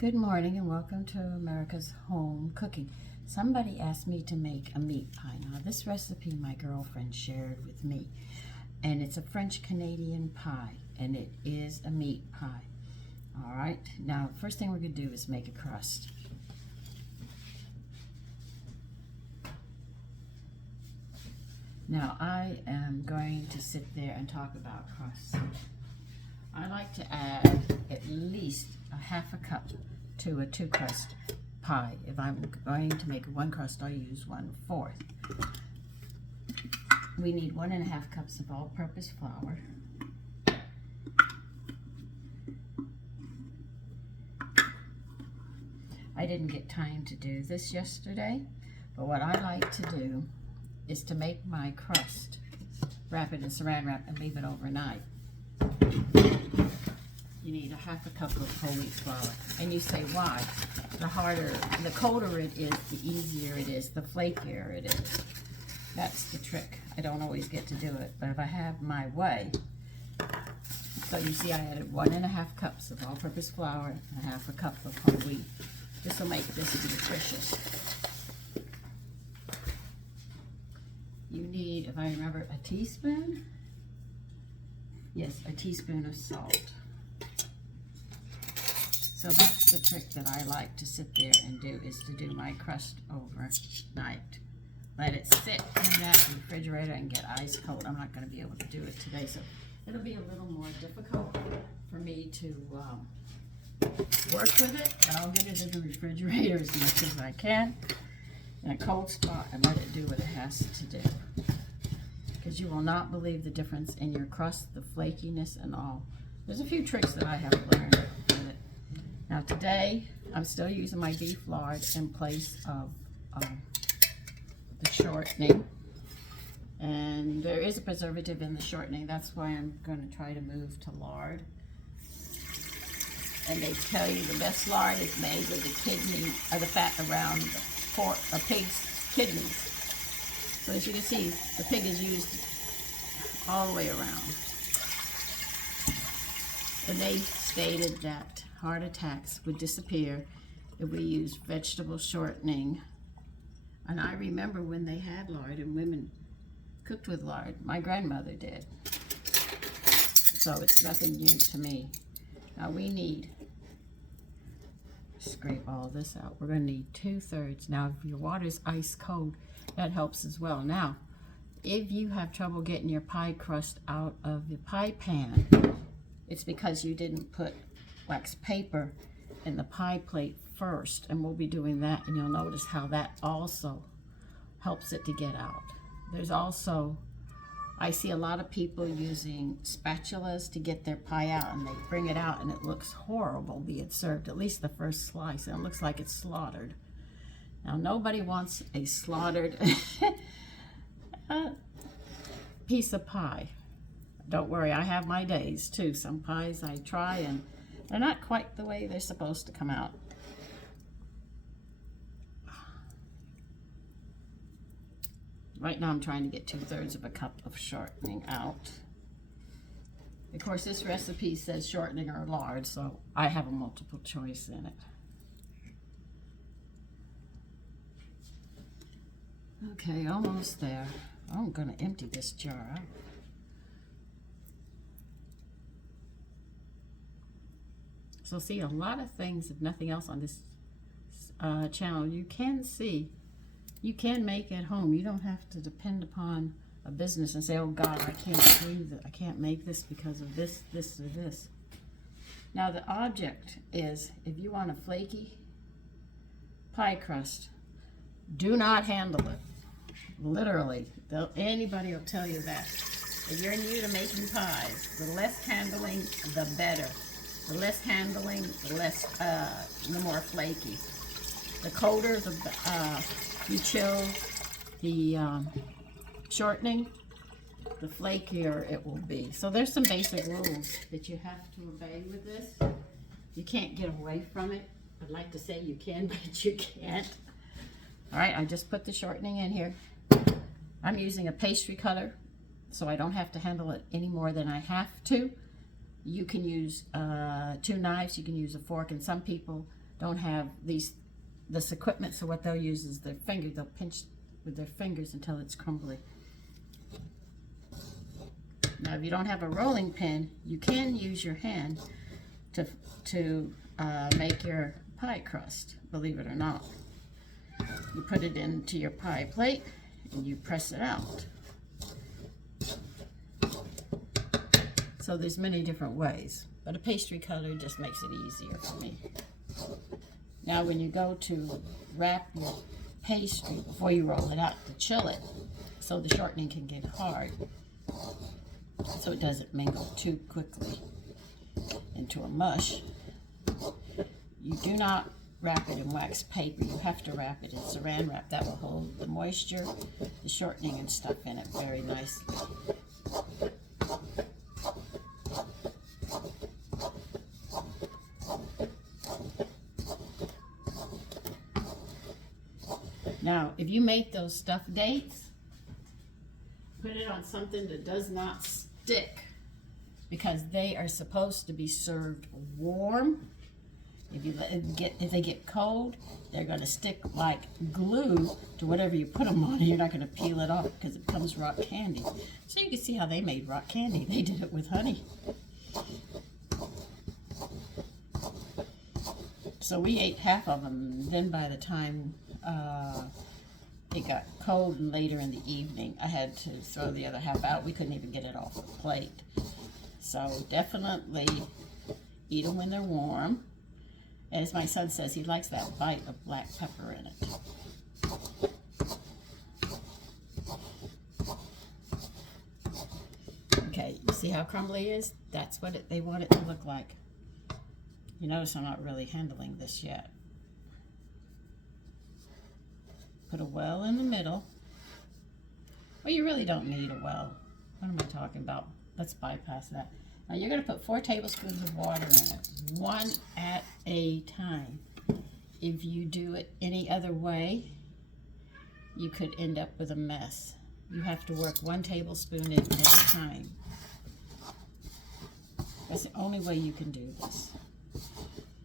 Good morning and welcome to America's Home Cooking. Somebody asked me to make a meat pie. Now this recipe my girlfriend shared with me, and it's a French Canadian pie, and it is a meat pie. All right, now first thing we're going to do is make a crust. Now I am going to sit there and talk about crust. I like to add at least a half a cup to a 2-crust pie. If I'm going to make one crust, I'll use 1/4. We need 1.5 cups of all-purpose flour. I didn't get time to do this yesterday, but what I like to do is to make my crust, wrap it in saran wrap and leave it overnight. You need a half a cup of whole wheat flour. And you say, why? The colder it is, the easier it is, the flakier it is. That's the trick. I don't always get to do it, but if I have my way. So you see I added 1.5 cups of all-purpose flour and a half a cup of whole wheat. This will make this nutritious. You need, if I remember, a teaspoon. Yes, a teaspoon of salt. So that's the trick that I like to sit there and do, is to do my crust overnight. Let it sit in that refrigerator and get ice cold. I'm not going to be able to do it today, so it'll be a little more difficult for me to work with it, but I'll get it in the refrigerator as much as I can in a cold spot and let it do what it has to do. Because you will not believe the difference in your crust, the flakiness and all. There's a few tricks that I have learned with it. Now today, I'm still using my beef lard in place of the shortening. And there is a preservative in the shortening. That's why I'm going to try to move to lard. And they tell you the best lard is made with the kidney, or the fat around a pig's kidneys. So as you can see, the pig is used all the way around. And they stated that heart attacks would disappear if we used vegetable shortening. And I remember when they had lard and women cooked with lard. My grandmother did. So it's nothing new to me. Now we need, scrape all this out. We're going to need 2/3. Now if your water's ice cold, that helps as well. Now, if you have trouble getting your pie crust out of the pie pan, it's because you didn't put wax paper in the pie plate first, and we'll be doing that, and you'll notice how that also helps it to get out. There's also, I see a lot of people using spatulas to get their pie out, and they bring it out and it looks horrible being served, at least the first slice, and it looks like it's slaughtered. Now nobody wants a slaughtered piece of pie. Don't worry, I have my days too. Some pies I try and they're not quite the way they're supposed to come out. Right now I'm trying to get 2/3 of a cup of shortening out. Of course this recipe says shortening or lard, so I have a multiple choice in it. Okay, almost there. I'm gonna empty this jar out. So see, a lot of things, if nothing else on this channel, you can see, you can make at home. You don't have to depend upon a business and say, oh God, I can't do that. I can't make this because of this, this, or this. Now the object is, if you want a flaky pie crust, do not handle it. Literally, anybody will tell you that. If you're new to making pies, the less handling, the better. The less handling, the more flaky. The colder you chill the shortening, the flakier it will be. So there's some basic rules that you have to obey with this. You can't get away from it. I'd like to say you can, but you can't. All right, I just put the shortening in here. I'm using a pastry cutter, so I don't have to handle it any more than I have to. You can use 2 knives, you can use a fork, and some people don't have this equipment, so what they'll use is their finger. They'll pinch with their fingers until it's crumbly. Now, if you don't have a rolling pin, you can use your hand to make your pie crust, believe it or not. You put it into your pie plate and you press it out. So there's many different ways, but a pastry cutter just makes it easier for me. Now when you go to wrap your pastry, before you roll it out, to chill it so the shortening can get hard, so it doesn't mingle too quickly into a mush. You do not wrap it in wax paper. You have to wrap it in saran wrap. That will hold the moisture, the shortening and stuff in it very nicely. Now, if you make those stuffed dates, put it on something that does not stick, because they are supposed to be served warm. If they get cold, they're going to stick like glue to whatever you put them on, and you're not going to peel it off because it becomes rock candy. So you can see how they made rock candy. They did it with honey. So we ate half of them. Then by the time it got cold and later in the evening, I had to throw the other half out. We couldn't even get it off the plate. So definitely eat them when they're warm. And as my son says, he likes that bite of black pepper in it. Okay, you see how crumbly it is? That's what they want it to look like. You notice I'm not really handling this yet. Put a well in the middle. Well, you really don't need a well. What am I talking about? Let's bypass that. Now you're going to put 4 tablespoons of water in it, one at a time. If you do it any other way, you could end up with a mess. You have to work 1 tablespoon in at a time. That's the only way you can do this.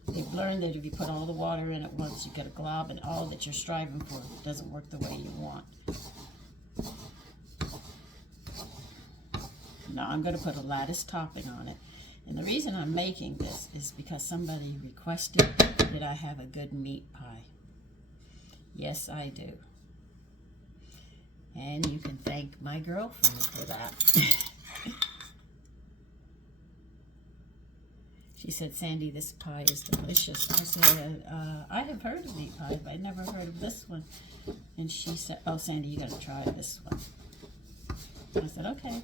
They've learned that if you put all the water in at once, you get a glob, and all that you're striving for doesn't work the way you want. Now I'm going to put a lattice topping on it. And the reason I'm making this is because somebody requested that I have a good meat pie. Yes, I do. And you can thank my girlfriend for that. She said, Sandy, this pie is delicious. I said, I have heard of meat pie, but I never heard of this one. And she said, oh, Sandy, you got to try this one. I said, okay.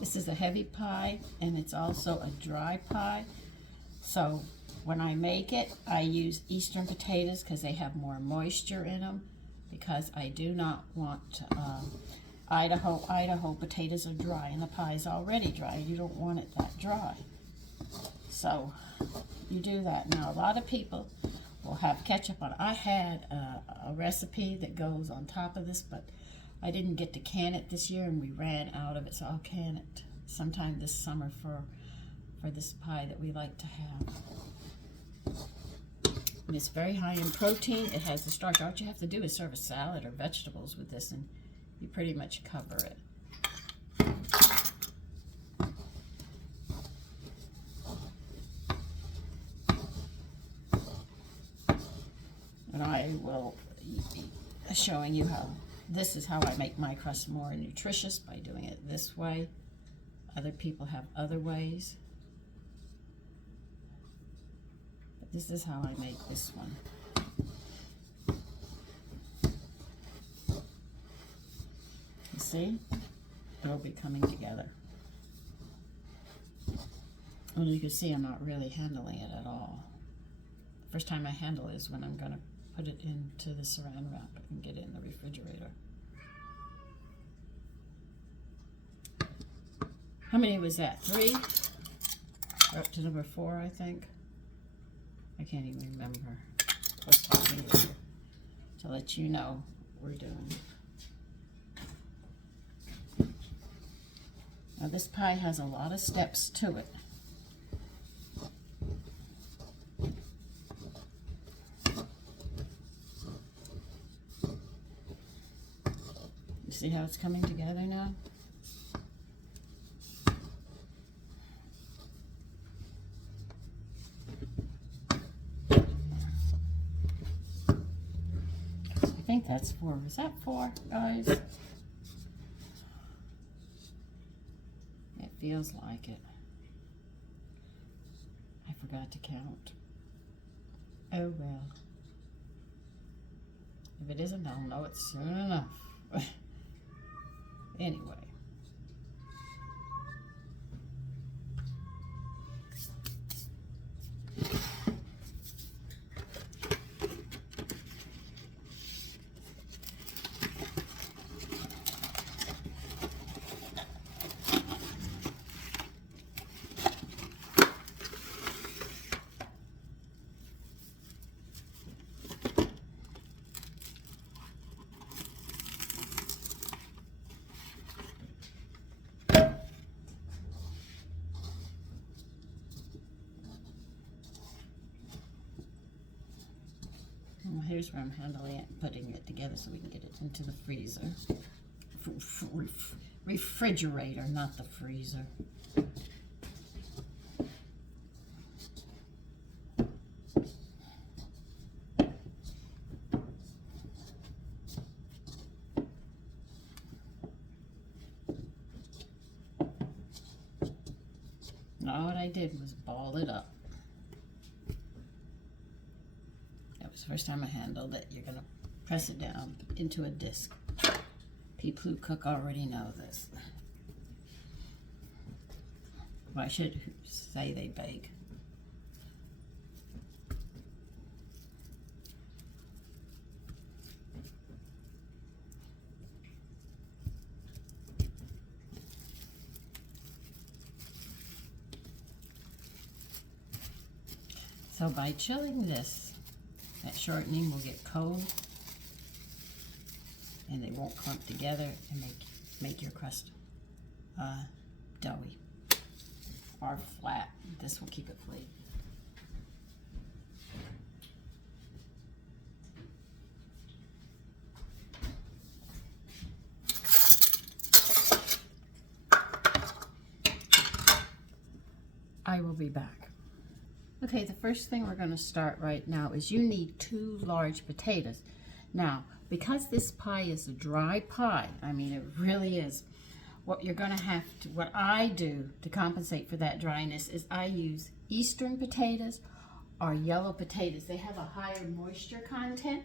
This is a heavy pie, and it's also a dry pie. So when I make it, I use Eastern potatoes because they have more moisture in them, because I do not want Idaho potatoes are dry, and the pie is already dry. You don't want it that dry. So you do that. Now, a lot of people will have ketchup on it. I had a recipe that goes on top of this, but I didn't get to can it this year, and we ran out of it, so I'll can it sometime this summer for this pie that we like to have. And it's very high in protein. It has the starch. All you have to do is serve a salad or vegetables with this, and you pretty much cover it. And I will be showing you how this is how I make my crust more nutritious, by doing it this way. Other people have other ways. But this is how I make this one. You see? It'll be coming together. And you can see I'm not really handling it at all. The first time I handle it is when I'm going to put it into the saran wrap and get it in the refrigerator. How many was that? 3? We're up to number 4, I think. I can't even remember. I was talking to let you know what we're doing. this pie has a lot of steps to it. You see how it's coming together now? I think that's 4. Is that 4, guys? It feels like it. I forgot to count. Oh well. If it isn't, I'll know it soon enough. Anyway. Well, here's where I'm handling it, putting it together so we can get it into the freezer. Refrigerator, not the freezer. Now what I did was ball it up. The first time I handled it. You're going to press it down into a disc. People who cook already know this. Well, I should say they bake. So by chilling this, that shortening will get cold and they won't clump together and make your crust doughy or flat. This will keep it flat. I will be back. Okay, the first thing we're going to start right now is you need 2 large potatoes. Now, because this pie is a dry pie, I mean it really is, what you're going to have to, what I do to compensate for that dryness is I use Eastern potatoes or yellow potatoes. They have a higher moisture content,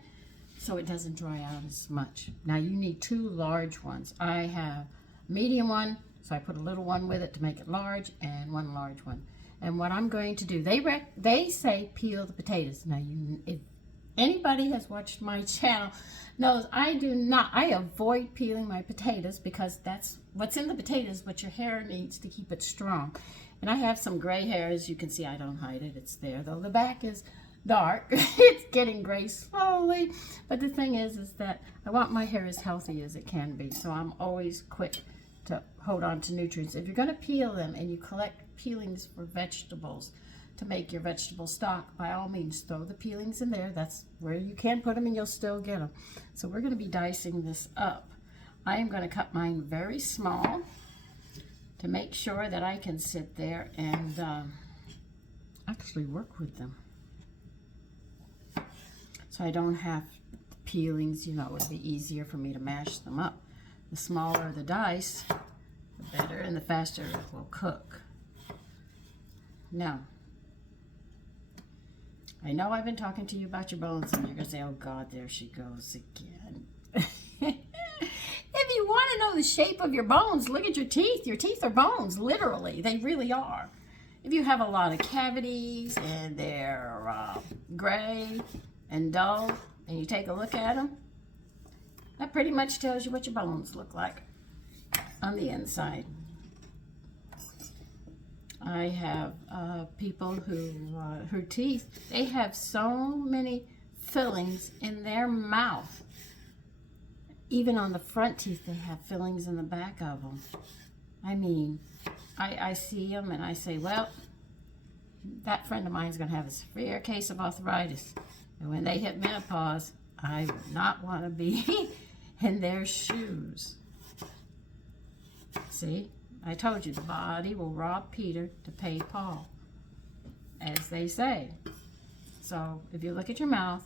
so it doesn't dry out as much. Now you need 2 large ones. I have a medium one, so I put a little one with it to make it large, and 1 large one. And what I'm going to do, they say peel the potatoes. Now, if anybody has watched my channel knows I do not. I avoid peeling my potatoes because that's what's in the potatoes, what your hair needs to keep it strong. And I have some gray hair, as you can see. I don't hide it. It's there, though. The back is dark. It's getting gray slowly. But the thing is that I want my hair as healthy as it can be. So I'm always quick to hold on to nutrients. If you're going to peel them and you collect peelings for vegetables to make your vegetable stock, by all means throw the peelings in there. That's where you can put them and you'll still get them. So we're going to be dicing this up. I am going to cut mine very small to make sure that I can sit there and actually work with them. So I don't have peelings, you know, it would be easier for me to mash them up. The smaller the dice, the better and the faster it will cook. Now, I know I've been talking to you about your bones, and you're going to say, oh, God, there she goes again. If you want to know the shape of your bones, look at your teeth. Your teeth are bones, literally. They really are. If you have a lot of cavities and they're gray and dull, and you take a look at them, that pretty much tells you what your bones look like on the inside. I have people who, her teeth, they have so many fillings in their mouth. Even on the front teeth, they have fillings in the back of them. I mean, I see them and I say, well, that friend of mine is going to have a severe case of arthritis. And when they hit menopause, I would not want to be in their shoes. See, I told you the body will rob Peter to pay Paul, as they say. So if you look at your mouth,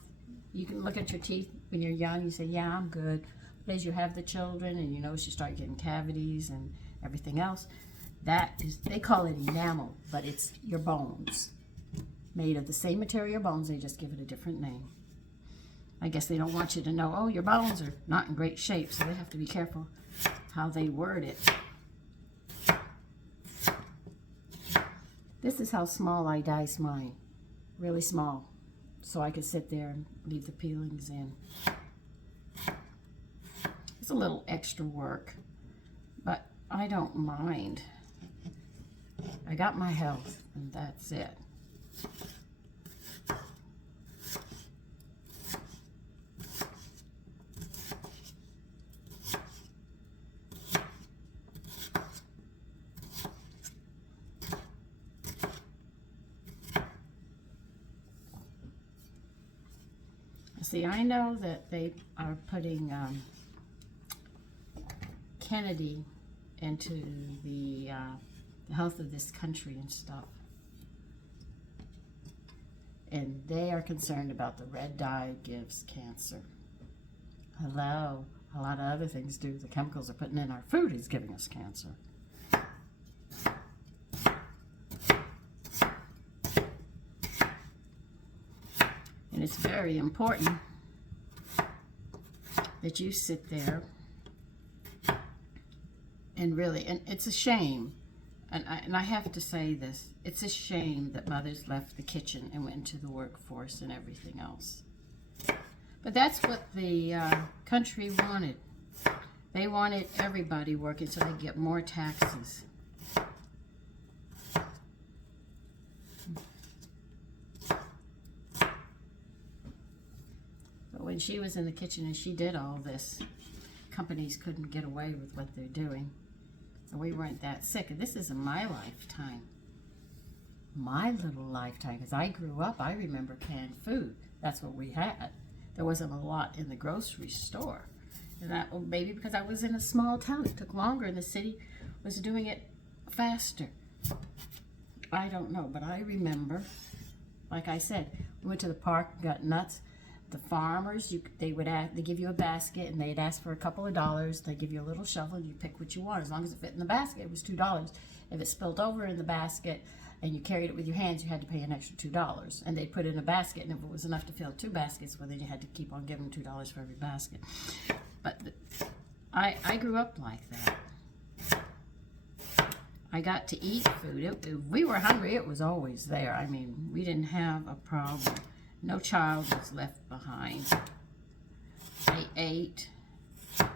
you can look at your teeth when you're young, you say, yeah, I'm good. But as you have the children and you notice you start getting cavities and everything else, that is, they call it enamel, but it's your bones. Made of the same material bones, they just give it a different name. I guess they don't want you to know, oh, your bones are not in great shape, so they have to be careful how they word it. This is how small I dice mine. Really small. So I could sit there and leave the peelings in. It's a little extra work, but I don't mind. I got my health, and that's it. See, I know that they are putting Kennedy into the health of this country and stuff. And they are concerned about the red dye gives cancer. Hello. A lot of other things do. The chemicals they're putting in our food is giving us cancer. And it's very important that you sit there and really, and it's a shame, and I have to say this, it's a shame that mothers left the kitchen and went into the workforce and everything else. But that's what the country wanted. They wanted everybody working so they get more taxes. But when she was in the kitchen and she did all this, companies couldn't get away with what they're doing. And we weren't that sick. And this is in my lifetime. My little lifetime. Because I grew up, I remember canned food. That's what we had. There wasn't a lot in the grocery store. And that, well, maybe because I was in a small town. It took longer and the city was doing it faster. I don't know, but I remember, like I said, we went to the park and got nuts. The farmers, they give you a basket and they'd ask for a couple of dollars. They'd give you a little shovel and you pick what you want. As long as it fit in the basket, it was $2. If it spilled over in the basket and you carried it with your hands, you had to pay an extra $2. And they'd put it in a basket, and if it was enough to fill 2 baskets, well, then you had to keep on giving them $2 for every basket. But I grew up like that. I got to eat food. If we were hungry, it was always there. I mean, we didn't have a problem. No child was left behind. I ate. So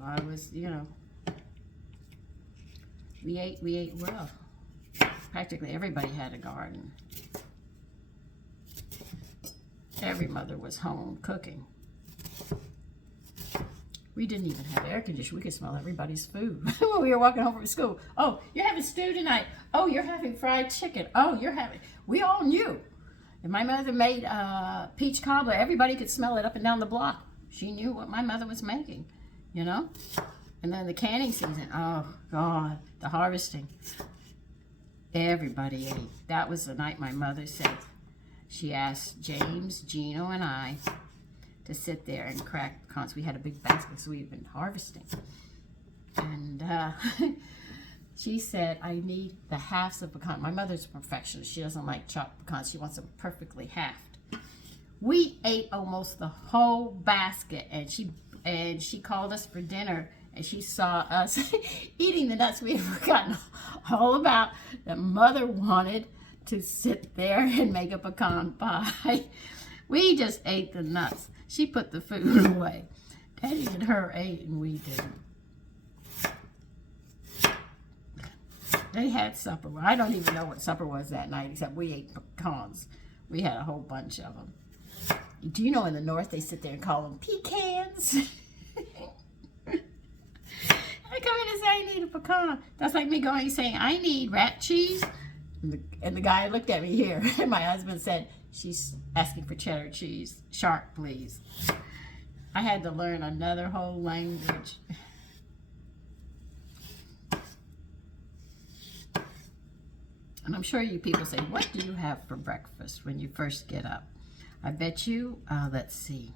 I was, you know, we ate well. Practically everybody had a garden. Every mother was home cooking. We didn't even have air conditioning. We could smell everybody's food when we were walking home from school. Oh, you're having stew tonight. Oh, you're having fried chicken. Oh, you're having... We all knew. If my mother made peach cobbler, everybody could smell it up and down the block. She knew what my mother was making, you know? And then the canning season. Oh, God. The harvesting. Everybody ate. That was the night my mother said. She asked James, Gino, and I to sit there and crack pecans. We had a big basket, so we'd been harvesting. And she said, I need the halves of pecan. My mother's a perfectionist. She doesn't like chopped pecans. She wants them perfectly halved. We ate almost the whole basket, and she called us for dinner, and she saw us eating the nuts we had forgotten all about that Mother wanted to sit there and make a pecan pie. We just ate the nuts. She put the food away. Daddy and her ate and we didn't. They had supper. Well, I don't even know what supper was that night except we ate pecans. We had a whole bunch of them. Do you know in the North they sit there and call them pecans? I come in and say, I need a pecan. That's like me going and saying, I need rat cheese. And the guy looked at me here, and my husband said, she's asking for cheddar cheese. Shark, please. I had to learn another whole language. And I'm sure you people say, what do you have for breakfast when you first get up? I bet you, let's see.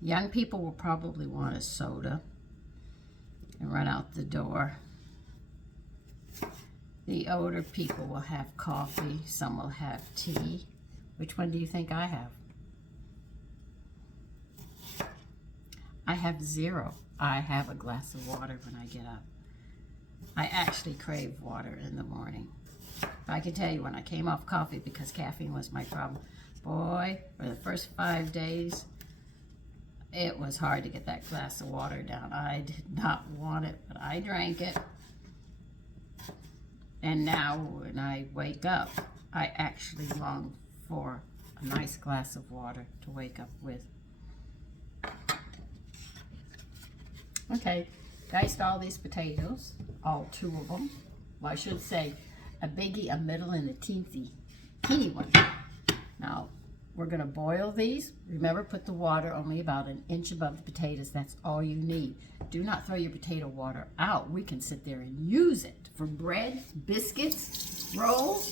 Young people will probably want a soda and run out the door. The older people will have coffee. Some will have tea. Which one do you think I have? I have zero. I have a glass of water when I get up. I actually crave water in the morning. But I can tell you, when I came off coffee, because caffeine was my problem, boy, for the first 5 days, it was hard to get that glass of water down. I did not want it, but I drank it. And now when I wake up, I actually long for a nice glass of water to wake up with. Okay, diced all these potatoes, all 2 of them. Well, I should say a biggie, a middle, and a teeny one. Now, we're gonna boil these. Remember, put the water only about an inch above the potatoes. That's all you need. Do not throw your potato water out. We can sit there and use it for bread, biscuits, rolls.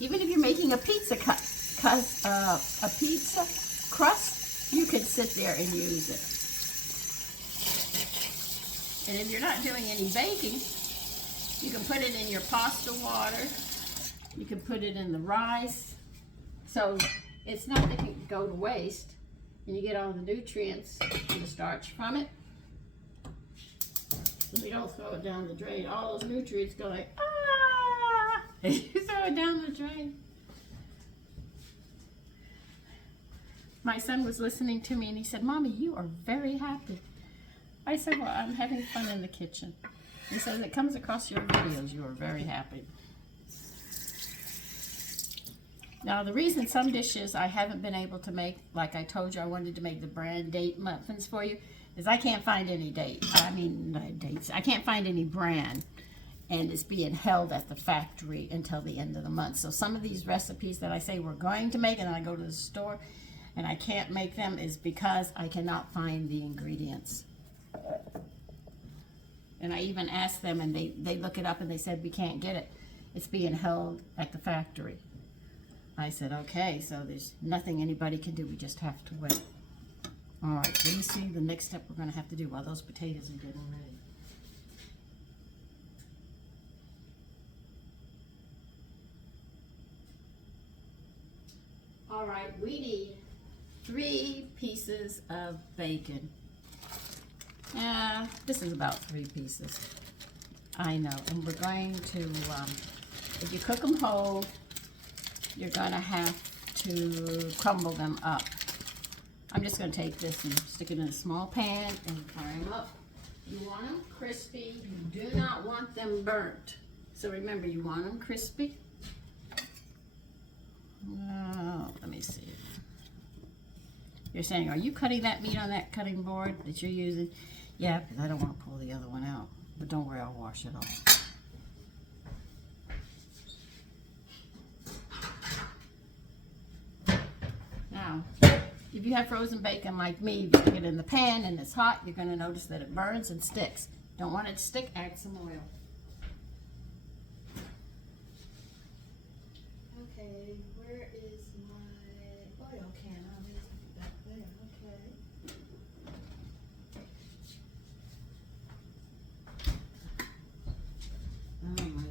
Even if you're making a pizza a pizza crust, you can sit there and use it. And if you're not doing any baking, you can put it in your pasta water. You can put it in the rice. So it's not that it can go to waste, and you get all the nutrients and the starch from it. So you don't throw it down the drain. All those nutrients go like, ah! And you throw it down the drain. My son was listening to me and he said, Mommy, you are very happy. I said, well, I'm having fun in the kitchen. He says, it comes across your videos, you are very happy. Now, the reason some dishes I haven't been able to make, like I told you I wanted to make the bran date muffins for you, is I can't find any dates. I can't find any bran, and it's being held at the factory until the end of the month. So some of these recipes that I say we're going to make, and then I go to the store and I can't make them, is because I cannot find the ingredients. And I even asked them, and they look it up, and they said we can't get it. It's being held at the factory. I said, okay, so there's nothing anybody can do. We just have to wait. All right, let me see the next step we're going to have to do while those potatoes are getting ready. All right, we need 3 pieces of bacon. Yeah, this is about 3 pieces. I know, and we're going to, if you cook them whole, you're going to have to crumble them up. I'm just going to take this and stick it in a small pan and fry them up. You want them crispy. You do not want them burnt. So remember, you want them crispy. Oh, let me see. You're saying, are you cutting that meat on that cutting board that you're using? Yeah, because I don't want to pull the other one out. But don't worry, I'll wash it off. Now, if you have frozen bacon like me, you stick it in the pan and it's hot, you're going to notice that it burns and sticks. Don't want it to stick, add some oil. Okay, where is my oil can? Oh, it's back there, okay. Oh, my.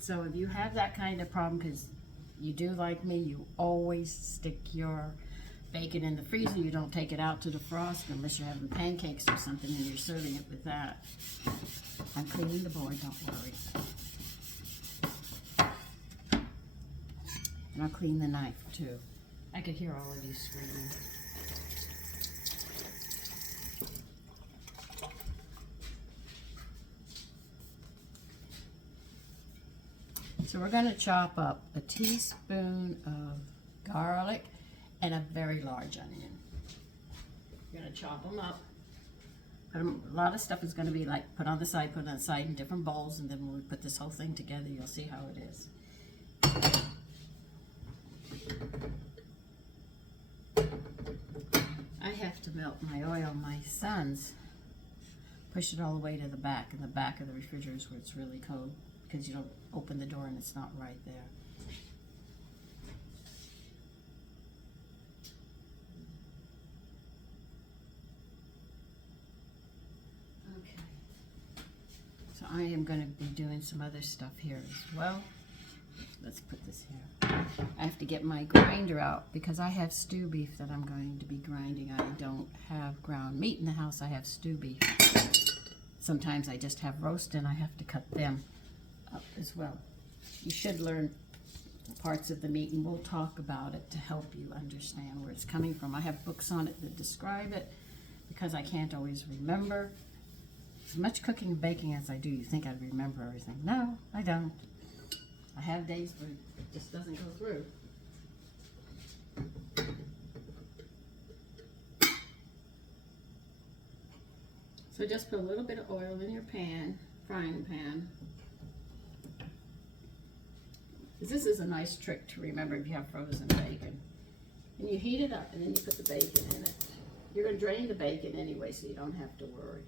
So if you have that kind of problem, because you do like me, you always stick your bacon in the freezer. You don't take it out to defrost unless you're having pancakes or something and you're serving it with that. I'm cleaning the board, don't worry. And I'll clean the knife too. I could hear all of you screaming. So we're going to chop up a teaspoon of garlic and a very large onion. We're going to chop them up. A lot of stuff is going to be like put on the side in different bowls, and then when we put this whole thing together, you'll see how it is. I have to melt my oil. My sons push it all the way to the back, in the back of the refrigerator is where it's really cold, because you don't open the door and it's not right there. So I am going to be doing some other stuff here as well. Let's put this here. I have to get my grinder out because I have stew beef that I'm going to be grinding. I don't have ground meat in the house. I have stew beef. Sometimes I just have roast and I have to cut them up as well. You should learn parts of the meat, and we'll talk about it to help you understand where it's coming from. I have books on it that describe it because I can't always remember. As much cooking and baking as I do, you think I'd remember everything. No, I don't. I have days where it just doesn't go through. So just put a little bit of oil in your pan, frying pan. This is a nice trick to remember if you have frozen bacon. And you heat it up and then you put the bacon in it. You're going to drain the bacon anyway, so you don't have to worry.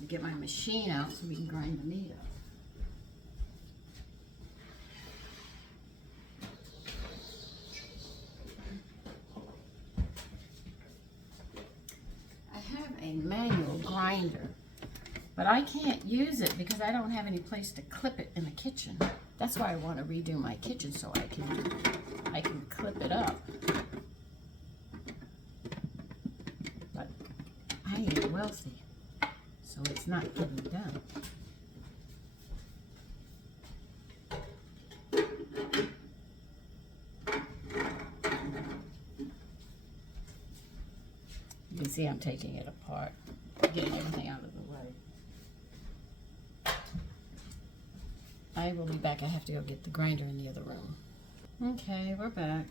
I'll get my machine out so we can grind the meat up. I have a manual grinder, but I can't use it because I don't have any place to clip it in the kitchen. That's why I want to redo my kitchen so I can clip it up. But I ain't wealthy, so it's not getting done. You can see I'm taking it apart, getting everything out of the way. I will be back. I have to go get the grinder in the other room. Okay, we're back.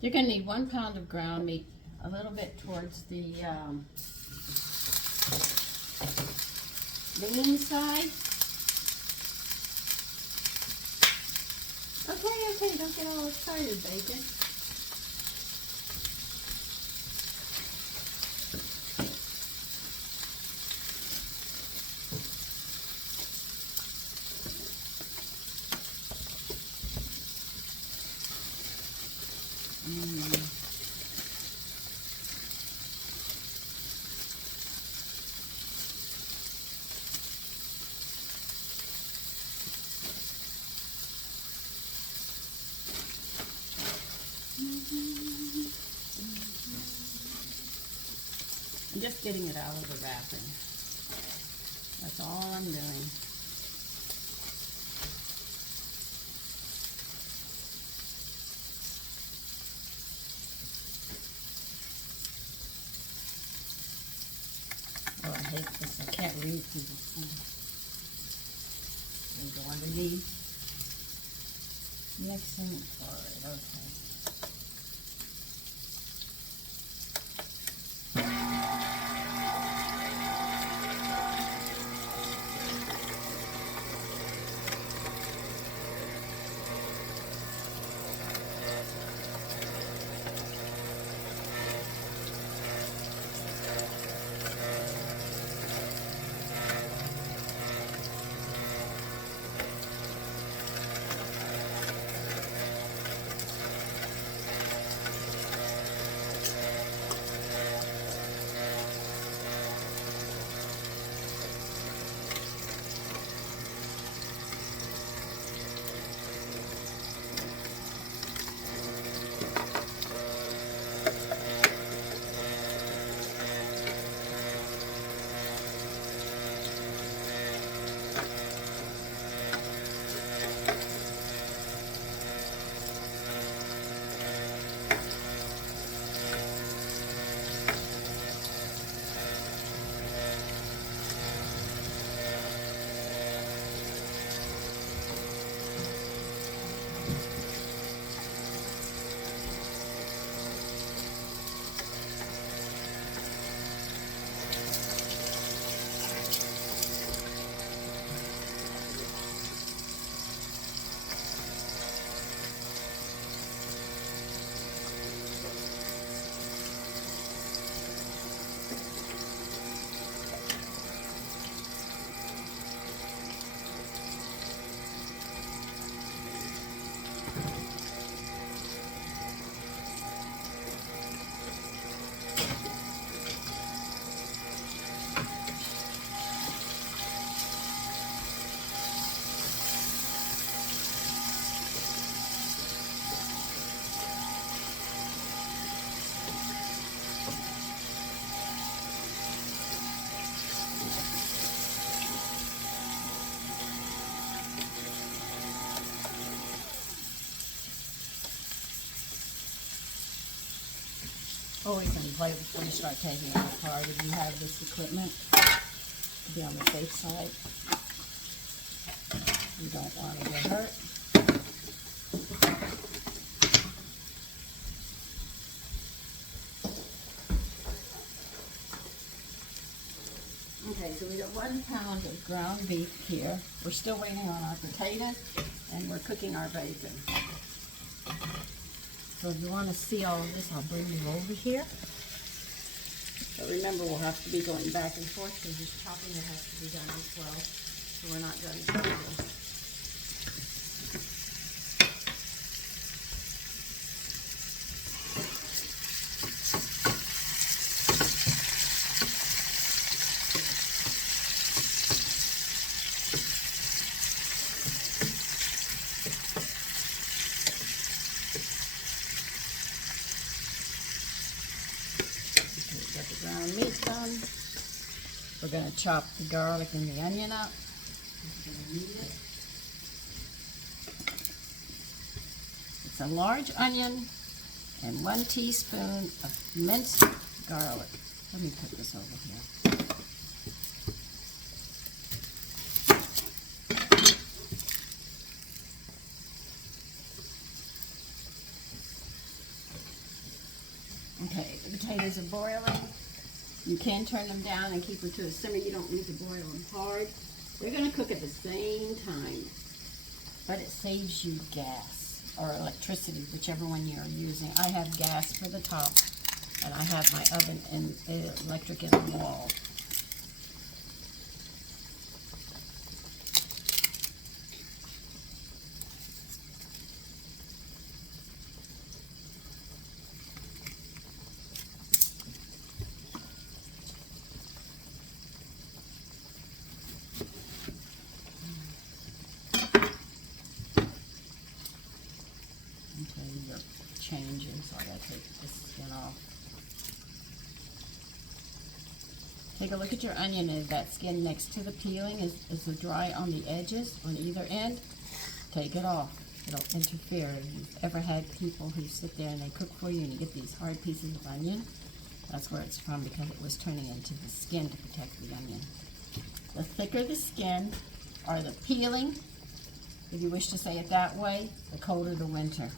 You're going to need 1 pound of ground meat, a little bit towards the lean side. Okay, don't get all excited, bacon. I'm just getting it out of the wrapping. That's all I'm doing. Oh, I hate this. I can't read through this thing. And go underneath. Mixing chloride. Okay. Always invite before you start taking it apart if you have this equipment to be on the safe side. You don't want to get hurt. Okay, so we got 1 pound of ground beef here. We're still waiting on our potatoes, and we're cooking our bacon. So if you want to see all of this, I'll bring you over here. But remember, we'll have to be going back and forth because this chopping that has to be done as well. So we're not done together. Got the ground meat done. We're going to chop the garlic and the onion up. We're going to need it. It's a large onion and 1 teaspoon of minced garlic. Let me put this over here. Okay, the potatoes are boiling. You can turn them down and keep them to a simmer. You don't need to boil them hard. They're going to cook at the same time, but it saves you gas or electricity, whichever one you're using. I have gas for the top, and I have my oven and electric in the wall. Changing, so I gotta take this skin off. Take a look at your onion. If that skin next to the peeling is dry on the edges on either end, take it off. It'll interfere. If you've ever had people who sit there and they cook for you and you get these hard pieces of onion, that's where it's from, because it was turning into the skin to protect the onion. The thicker the skin, or the peeling, if you wish to say it that way, the colder the winter.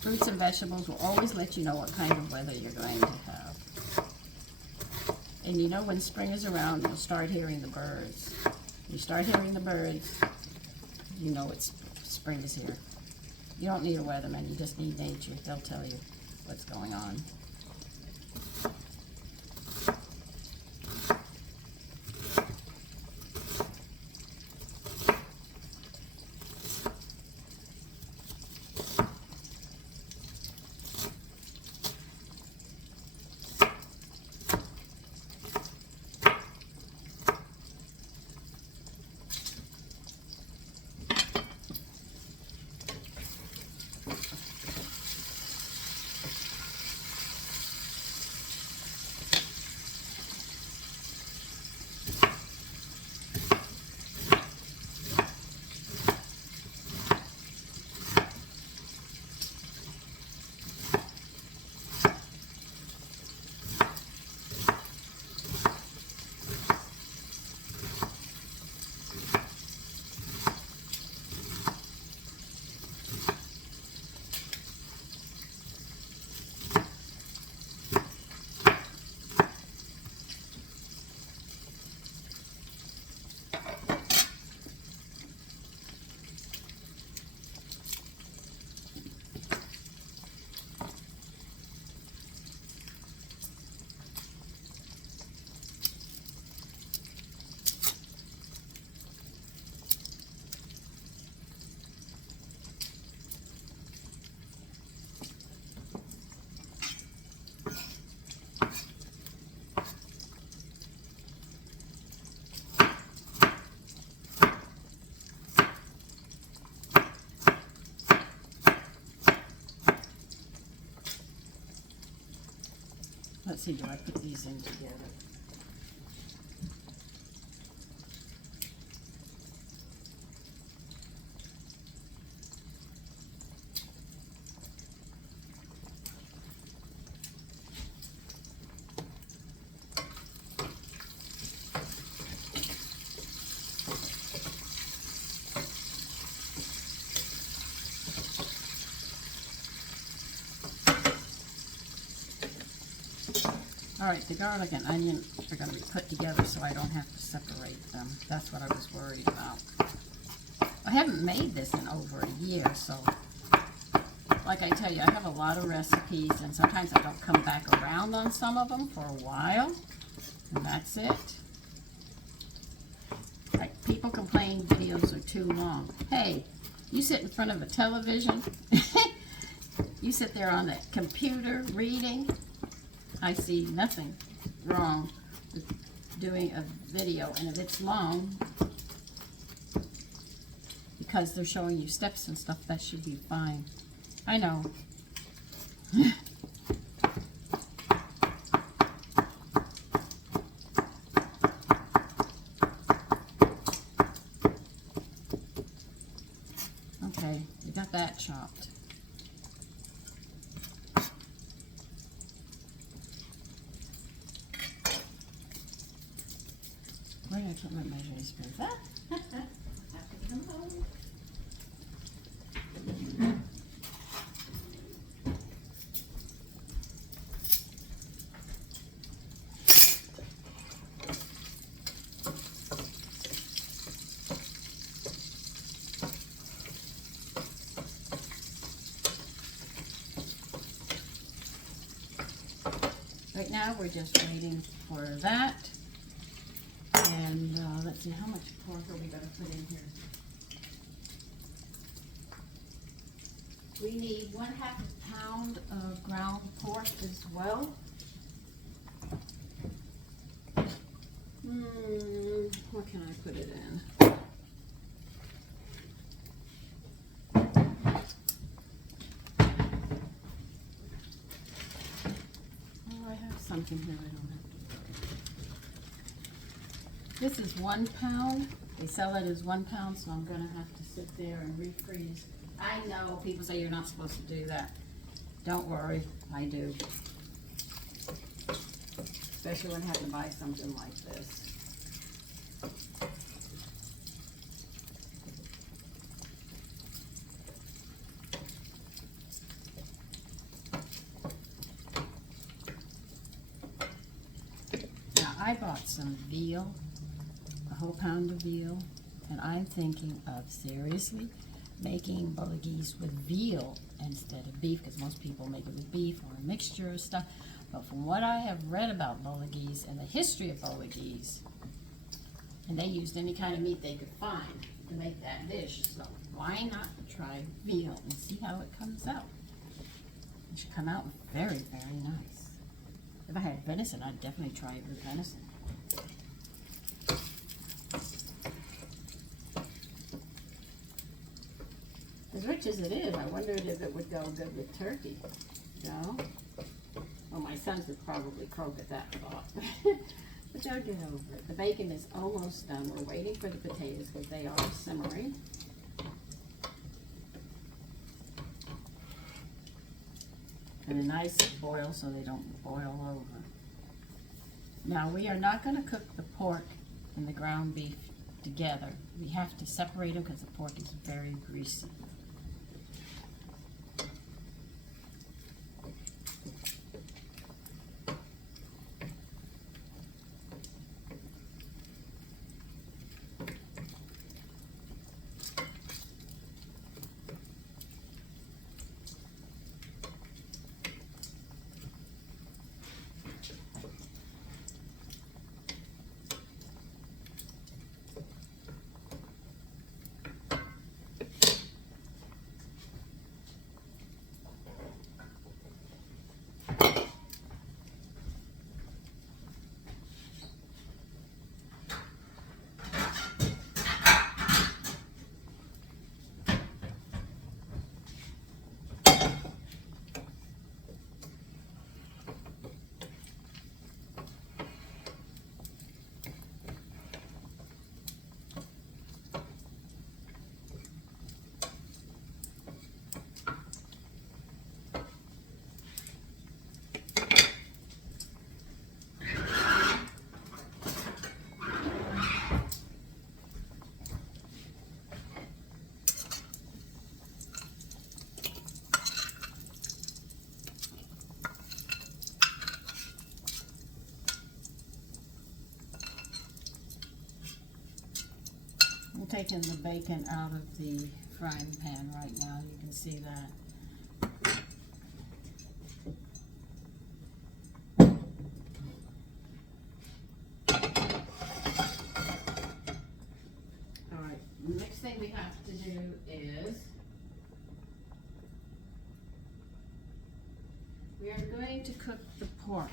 Fruits and vegetables will always let you know what kind of weather you're going to have. And you know when spring is around, you'll start hearing the birds. You start hearing the birds, you know spring is here. You don't need a weatherman, you just need nature. They'll tell you what's going on. Let's see, do I put these in together? All right, the garlic and onion are going to be put together so I don't have to separate them. That's what I was worried about. I haven't made this in over a year, so like I tell you, I have a lot of recipes, and sometimes I don't come back around on some of them for a while, and that's it. Like, people complain videos are too long. Hey, you sit in front of a television, you sit there on the computer reading. I see nothing wrong with doing a video, and if it's long, because they're showing you steps and stuff, that should be fine. I know. Okay, we got that chopped. Where did I put my measuring spoons? Ah, I put them home. Right now we're just waiting for that. And let's see, how much pork are we going to put in here? We need 1/2 pound of ground pork as well. What can I put it in? Oh, I have something here I don't have to worry. This is 1 pound. They sell it as 1 pound, so I'm going to have to sit there and refreeze. I know people say you're not supposed to do that. Don't worry, I do. Especially when I have to buy something like this. Now, I bought some veal, a whole pound of veal, and I'm thinking of seriously making bulgogi with veal instead of beef, because most people make it with beef or a mixture of stuff. But from what I have read about bulgogi and the history of bulgogi, and they used any kind of meat they could find to make that dish, so why not try veal and see how it comes out? It should come out very, very nice. If I had venison, I'd definitely try it with venison. As rich as it is, I wondered if it would go good with turkey. No? Well, my sons would probably croak at that thought. But they'll get over it. The bacon is almost done. We're waiting for the potatoes because they are simmering. And a nice boil so they don't boil over. Now, we are not going to cook the pork and the ground beef together. We have to separate them because the pork is very greasy. taking the bacon out of the frying pan right now. You can see that. All right, the next thing we have to do is we are going to cook the pork.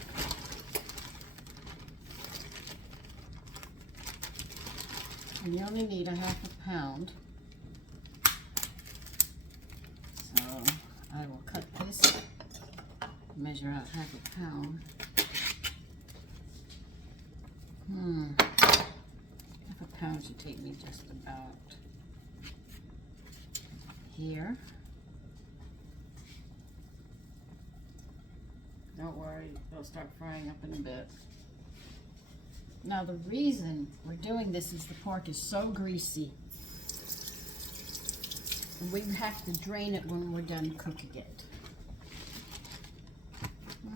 And you only need a ½ pound. So I will cut this, measure out ½ pound. ½ pound should take me just about here. Don't worry, it'll start frying up in a bit. Now the reason we're doing this is the pork is so greasy. And we have to drain it when we're done cooking it. I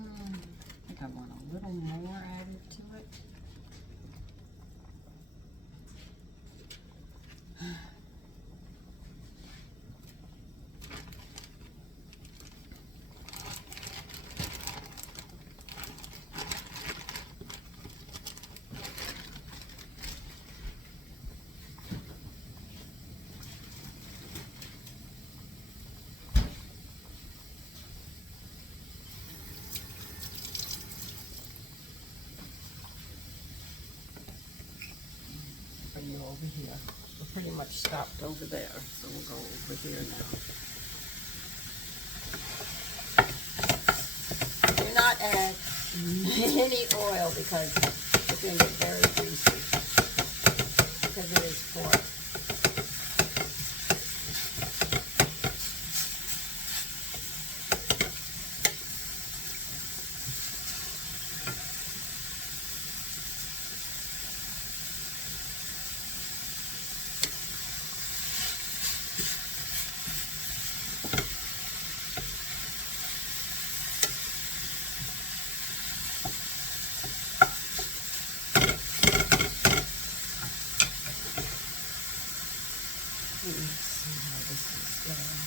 think I want a little more added to it. Bring you over here. We're pretty much stopped over there, so we'll go over here now. Do not add any oil because it's going to get very greasy because it is pork. Let's see how this is going.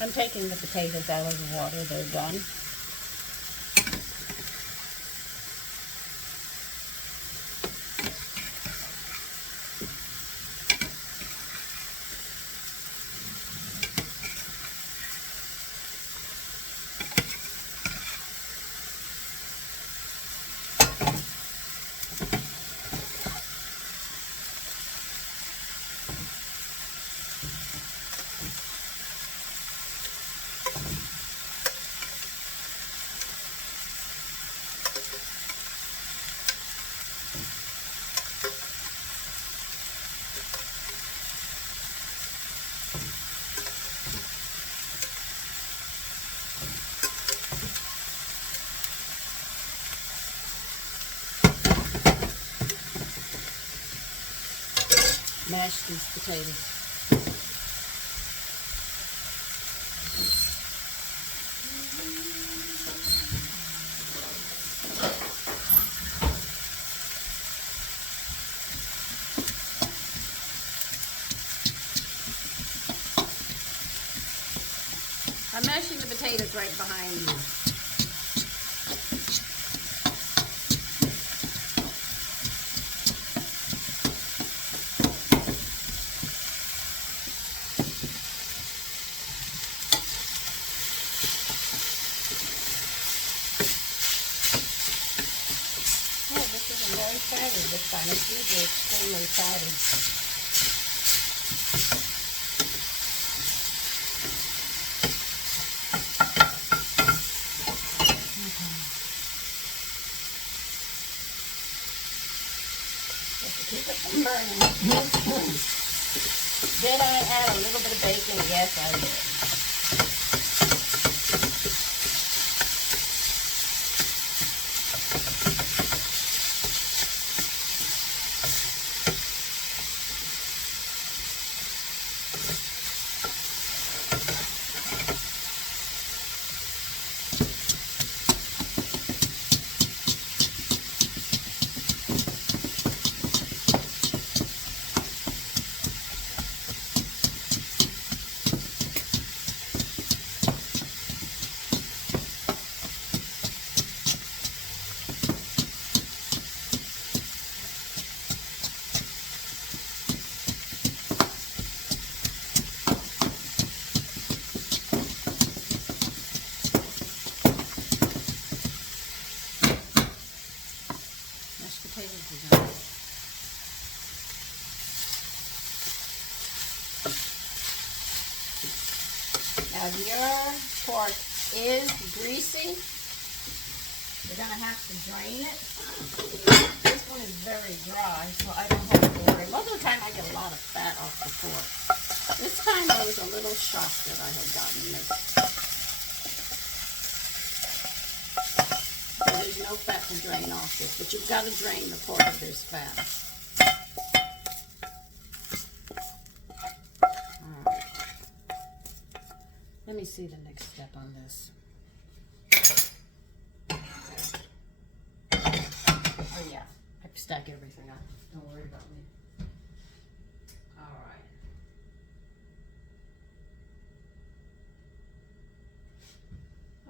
I'm taking the potatoes out of the water, they're done. Mash these potatoes. I'm mashing the potatoes right behind you. Very fatty this time. It's usually extremely fatty. Just to keep it from burning. Did I add a little bit of bacon? Yes, I did. Now, if your pork is greasy, you're going to have to drain it. This one is very dry, so I don't have to worry. Most of the time, I get a lot of fat off the pork. This time, I was a little shocked that I had gotten this. So there's no fat to drain off this, but you've got to drain the pork if there's fat. Let me see the next step on this. Oh yeah, I stack everything up. Don't worry about me. All right.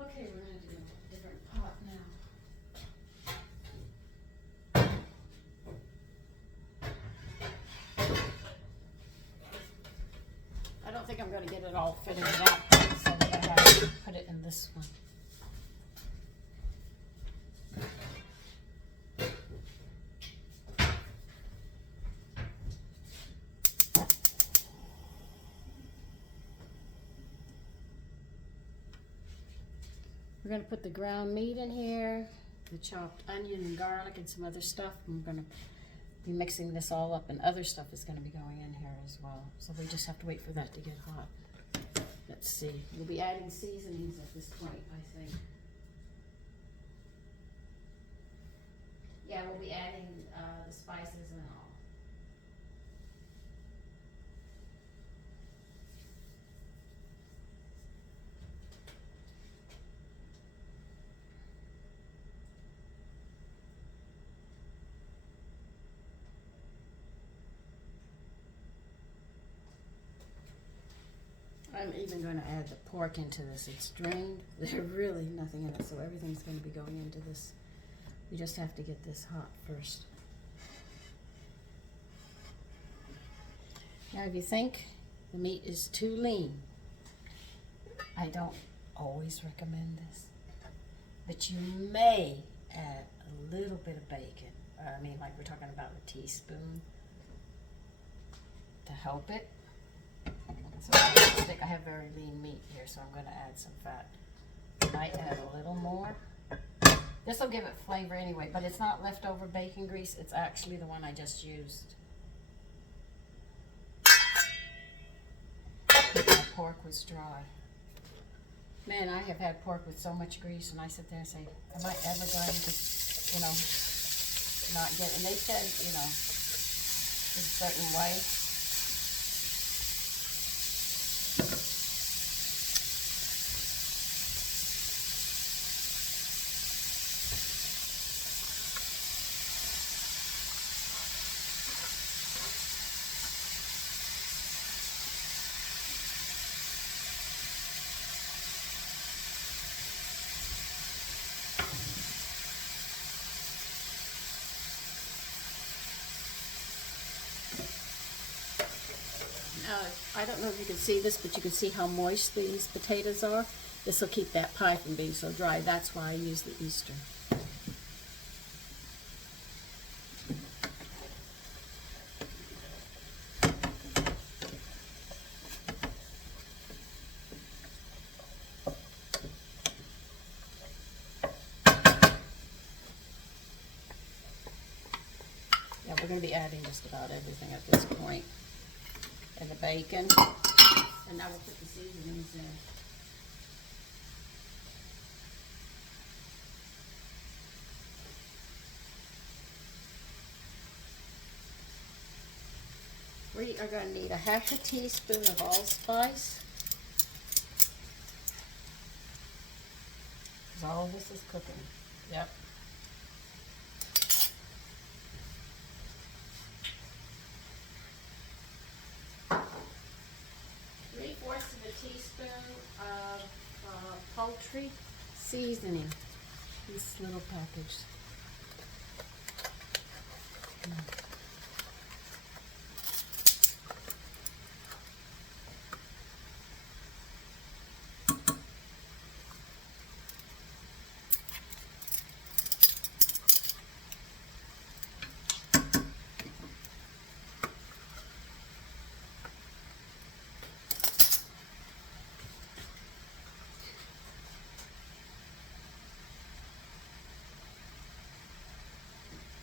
Okay, we're gonna do a different pot now. I don't think I'm gonna get it all fitted out. So we're going to have to put it in this one. We're going to put the ground meat in here, the chopped onion and garlic and some other stuff. I'm going to be mixing this all up, and other stuff is going to be going in here as well. So we just have to wait for that to get hot. Let's see. We'll be adding seasonings at this point, I think. Yeah, we'll be adding the spices and all. I'm even going to add the pork into this. It's drained. There's really nothing in it, so everything's going to be going into this. We just have to get this hot first. Now, if you think the meat is too lean, I don't always recommend this, but you may add a little bit of bacon. I mean, like we're talking about a teaspoon to help it. So I have very lean meat here, so I'm going to add some fat. I might add a little more. This will give it flavor anyway, but it's not leftover bacon grease. It's actually the one I just used. My pork was dry. Man, I have had pork with so much grease, and I sit there and say, am I ever going to, not get, and they said, a certain way. I don't know if you can see this, but you can see how moist these potatoes are. This will keep that pie from being so dry. That's why I use the Easter. Yeah, We're going to be adding just about everything at this point. And the bacon. And now we'll put the seasonings in. We are going to need a half a teaspoon of allspice. Because all of this is cooking. Yep. 3/4 of a teaspoon of poultry seasoning. This little package.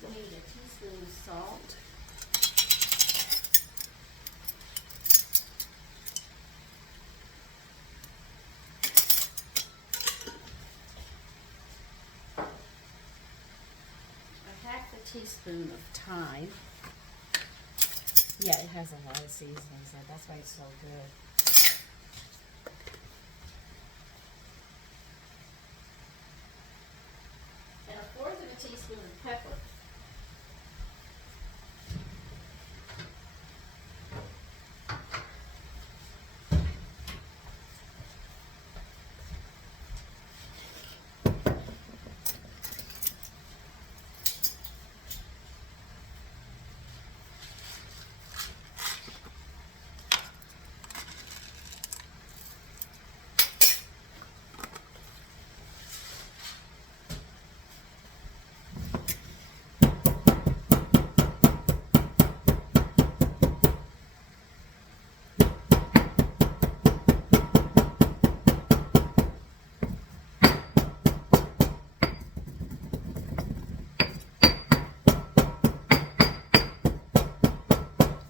We need a teaspoon of salt. A half a teaspoon of thyme. Yeah, it has a lot of seasonings there. That's why it's so good. And 1/4 of a teaspoon of pepper.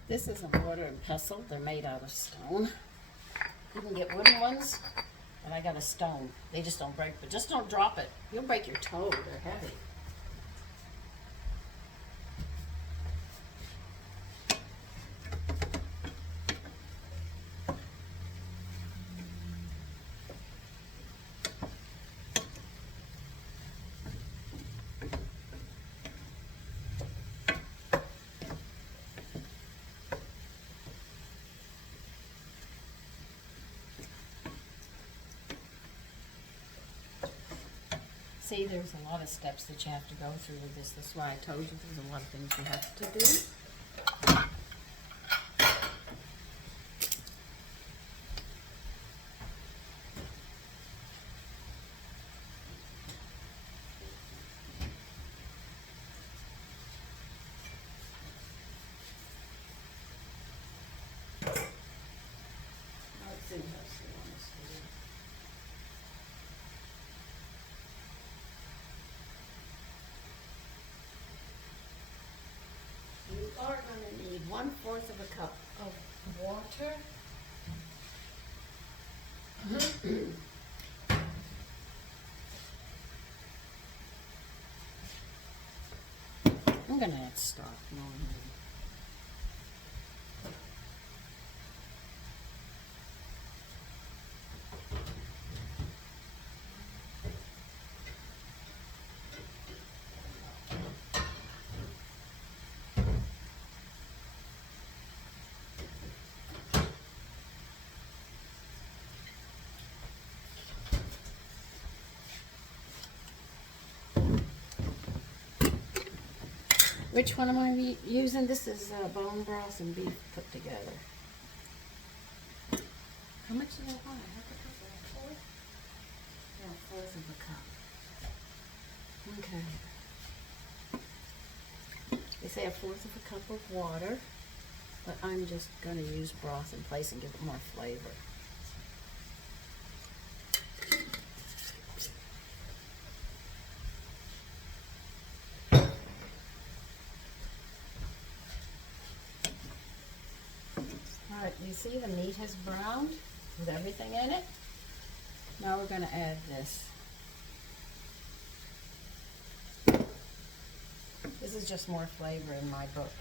This is a mortar and pestle. They're made out of stone. You can get wooden ones, but I got a stone. They just don't break, but just don't drop it. You'll break your toe. They're heavy. See, there's a lot of steps that you have to go through with this. That's why I told you there's a lot of things you have to do. Let's see how she wants to do. You are going to need 1/4 of a cup of water. I'm going to add stock. No, which one am I using? This is bone broth and beef put together. How much do I want? I have to put that 1/4? Yeah, 1/4 of a cup. Okay. They say 1/4 of a cup of water, but I'm just going to use broth in place and give it more flavor. you see the meat has browned with everything in it. Now we're going to add this. This is just more flavor in my book.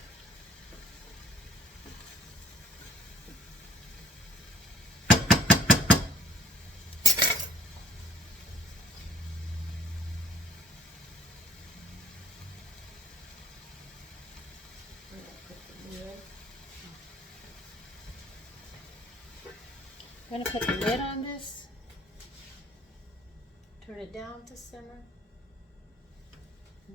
I'm going to put the lid on this, turn it down to simmer.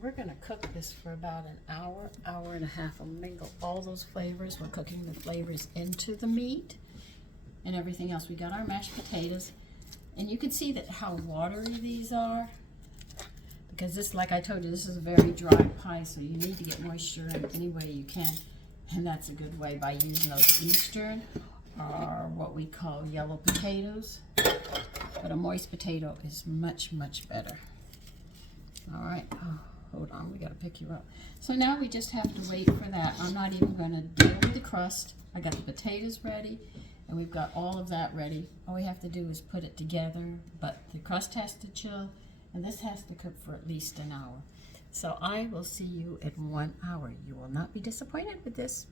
We're going to cook this for about an hour, hour and a half. I'll mingle all those flavors. We're cooking the flavors into the meat and everything else. We got our mashed potatoes, and you can see that how watery these are, because this, like I told you, this is a very dry pie, so you need to get moisture in any way you can, and that's a good way by using those Eastern or what we call yellow potatoes, but a moist potato is much, much better. All right, oh, hold on, we gotta pick you up. So now we just have to wait for that. I'm not even gonna deal with the crust. I got the potatoes ready, and we've got all of that ready. All we have to do is put it together, but the crust has to chill, and this has to cook for at least an hour. So I will see you in 1 hour. You will not be disappointed with this.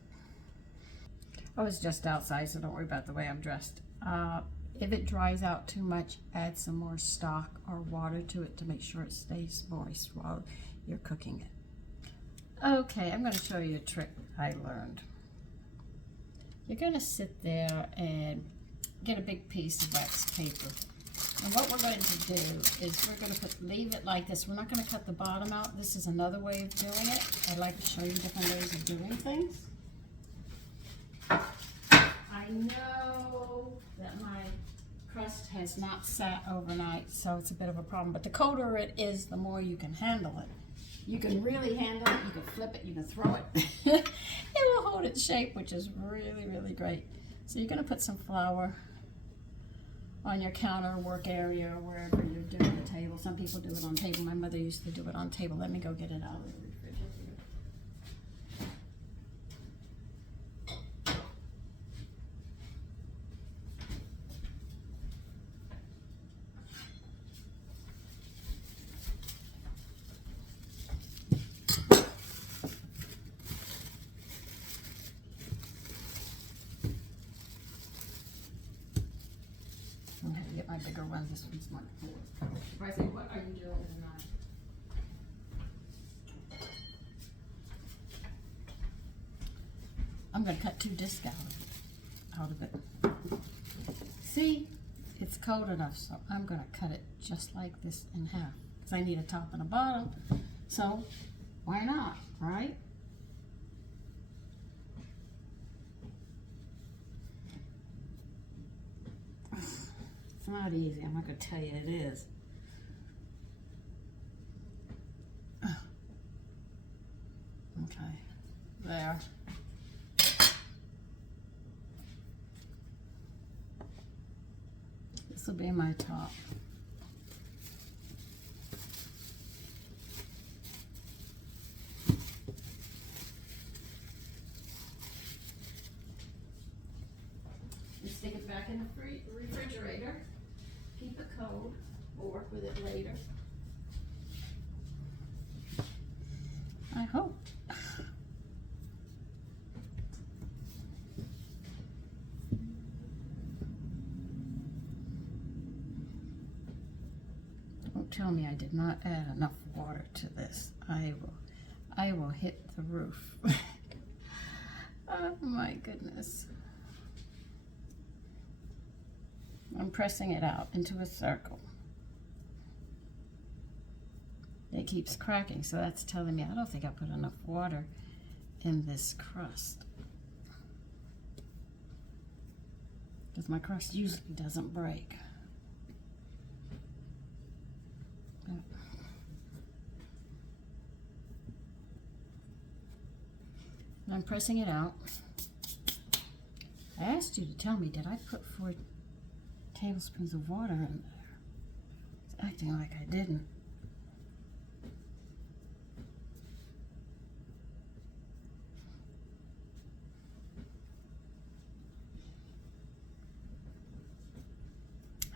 I was just outside, so don't worry about the way I'm dressed. If it dries out too much, add some more stock or water to it to make sure it stays moist while you're cooking it. Okay, I'm going to show you a trick I learned. You're going to sit there and get a big piece of wax paper. And what we're going to do is we're going to leave it like this. We're not going to cut the bottom out. This is another way of doing it. I like to show you different ways of doing things. I know that my crust has not sat overnight, so it's a bit of a problem. But the colder it is, the more you can handle it. You can really handle it. You can flip it. You can throw it. It will hold its shape, which is really, really great. So you're going to put some flour on your counter, work area, or wherever you're doing the table. Some people do it on table. My mother used to do it on table. Let me go get it out of the refrigerator. I'm going to get my bigger one. This one's not full. If I say, what are you doing tonight? I'm going to cut 2 discs out of it. See, it's cold enough, so I'm going to cut it just like this in half. Because I need a top and a bottom. So, why not, right? It's not easy. I'm not going to tell you it is. Okay, there. This will be my top. You stick it back in the refrigerator. Keep it cold. We'll work with it later. I hope. Don't tell me I did not add enough water to this. I will hit the roof. Oh my goodness. I'm pressing it out into a circle. It keeps cracking, so that's telling me I don't think I put enough water in this crust. Because my crust usually doesn't break. And I'm pressing it out. I asked you to tell me, did I put 4 tablespoons of water in there? It's acting like I didn't.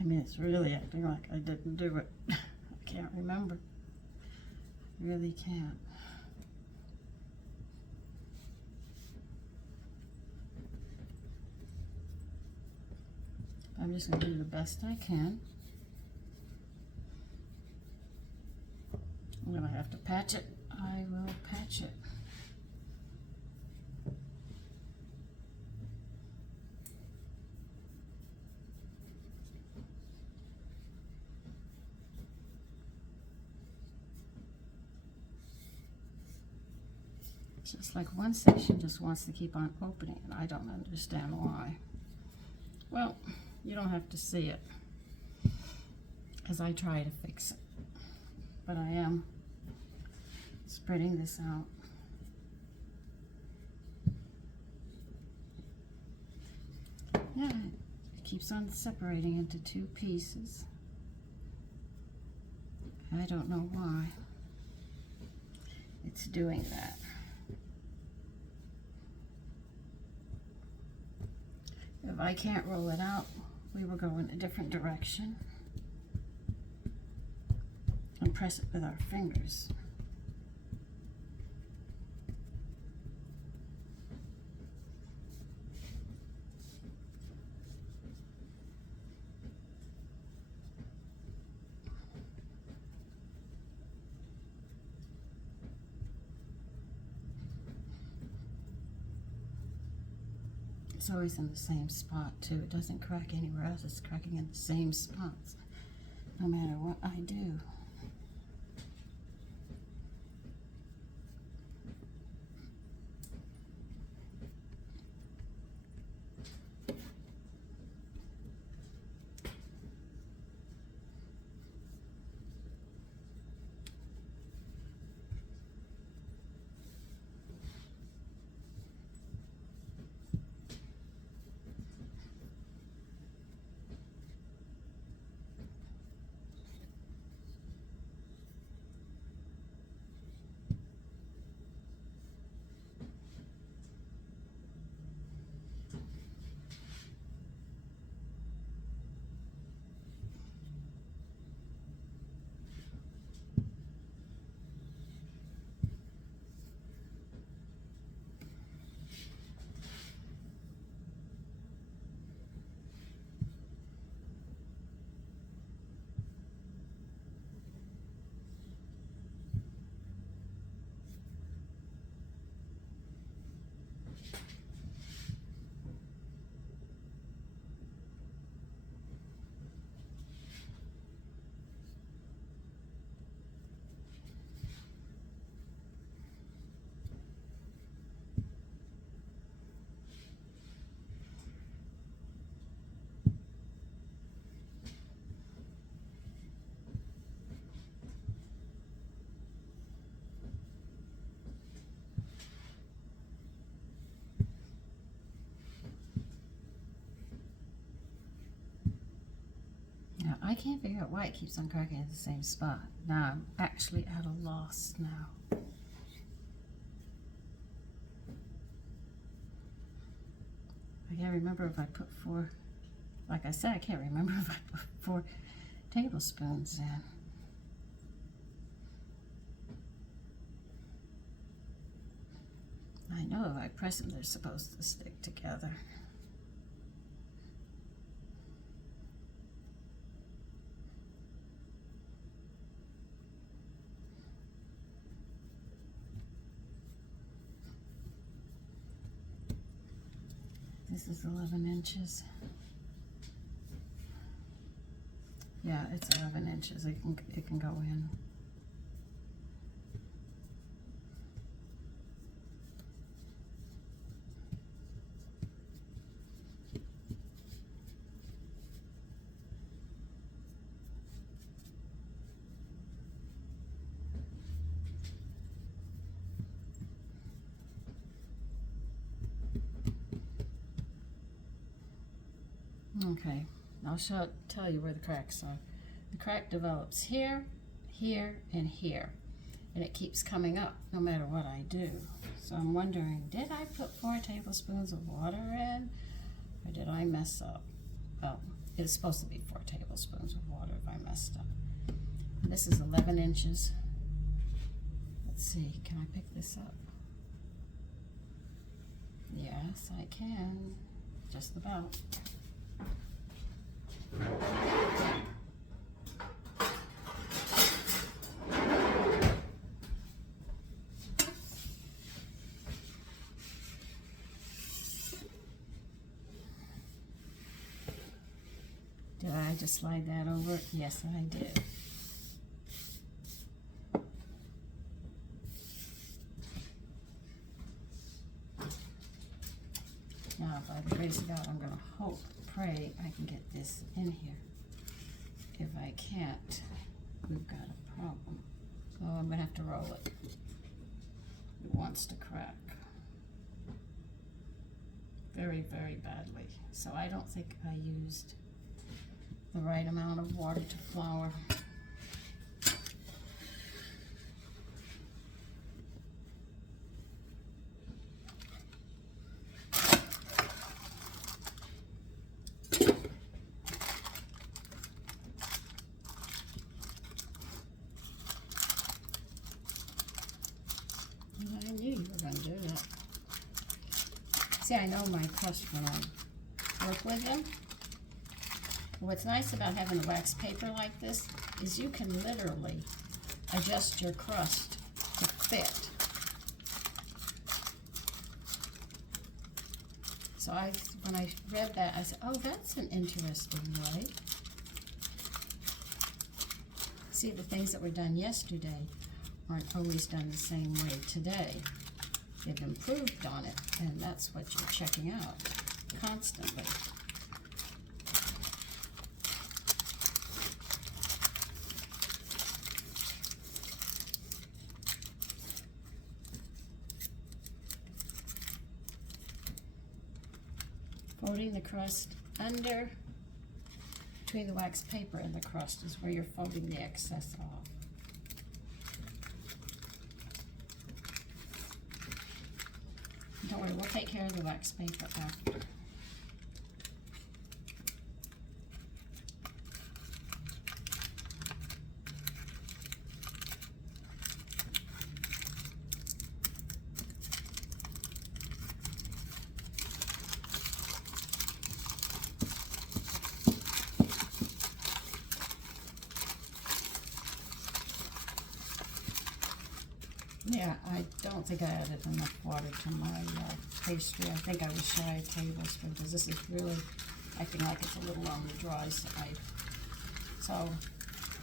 mean, it's really acting like I didn't do it. I can't remember. Really can't. I'm just going to do the best I can. I'm going to have to patch it. I will patch it. It's just like one section just wants to keep on opening, and I don't understand why. Well, you don't have to see it as I try to fix it. But I am spreading this out. Yeah, it keeps on separating into two pieces. I don't know why it's doing that. If I can't roll it out, we will go in a different direction and press it with our fingers. It's always in the same spot too. It doesn't crack anywhere else. It's cracking in the same spots, no matter what I do. Now, I can't figure out why it keeps on cracking at the same spot. Now I'm actually at a loss now. I can't remember if I put 4, like I said, I can't remember if I put 4 tablespoons in. I know if I press them, they're supposed to stick together. This is 11 inches. Yeah, it's 11 inches. It can go in. Okay, I'll tell you where the cracks are. The crack develops here, here, and here. And it keeps coming up no matter what I do. So I'm wondering, did I put 4 tablespoons of water in? Or did I mess up? Well, It's supposed to be 4 tablespoons of water if I messed up. This is 11 inches. Let's see, can I pick this up? Yes, I can. Just about. Did I just slide that over? Yes, I did. Now, by the grace of God, I'm going to hope, pray I can get this in here. If I can't, we've got a problem. So I'm going to have to roll it. It wants to crack. Very, very badly. So I don't think I used the right amount of water to flour. I knew you were going to do that. See, I know my crust when I work with them. What's nice about having a wax paper like this is you can literally adjust your crust to fit. So when I read that, I said, oh, that's an interesting way. See, the things that were done yesterday aren't always done the same way today. They've improved on it, and that's what you're checking out constantly. Folding the crust under, between the wax paper and the crust is where you're folding the excess off. Don't worry, we'll take care of the wax paper after. Yeah, I don't think I added enough water to my pastry. I think I was shy a tablespoon because this is really acting like it's a little on the dry side. So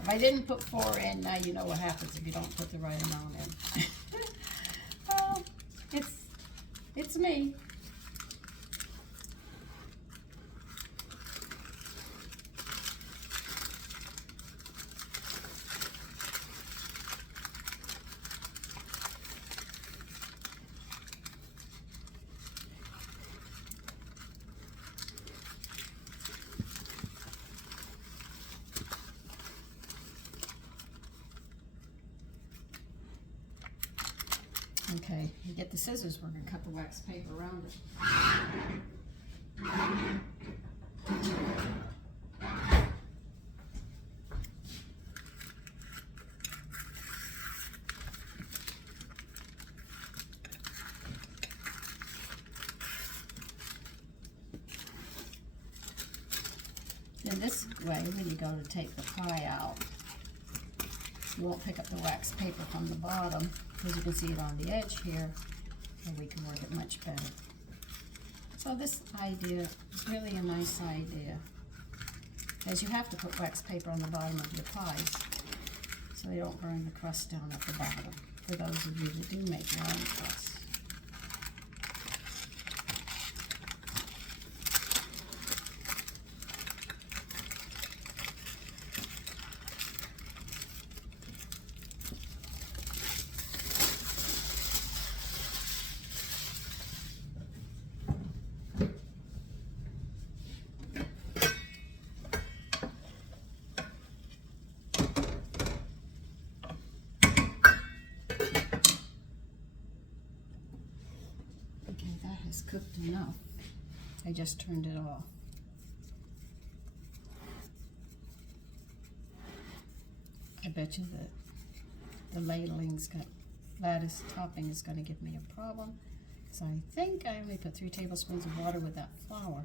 if I didn't put 4 in, now you know what happens if you don't put the right amount in. Oh, it's me. Okay, you get the scissors, we're going to cut the wax paper around it. Then this way, when you go to take the pie out, you won't pick up the wax paper from the bottom, because you can see it on the edge here, and we can work it much better. So this idea is really a nice idea, as you have to put wax paper on the bottom of your pies so they don't burn the crust down at the bottom, for those of you that do make your own crust. It's cooked enough. I just turned it off. bet you that the lattice topping is going to give me a problem. So I think I only put 3 tablespoons of water with that flour,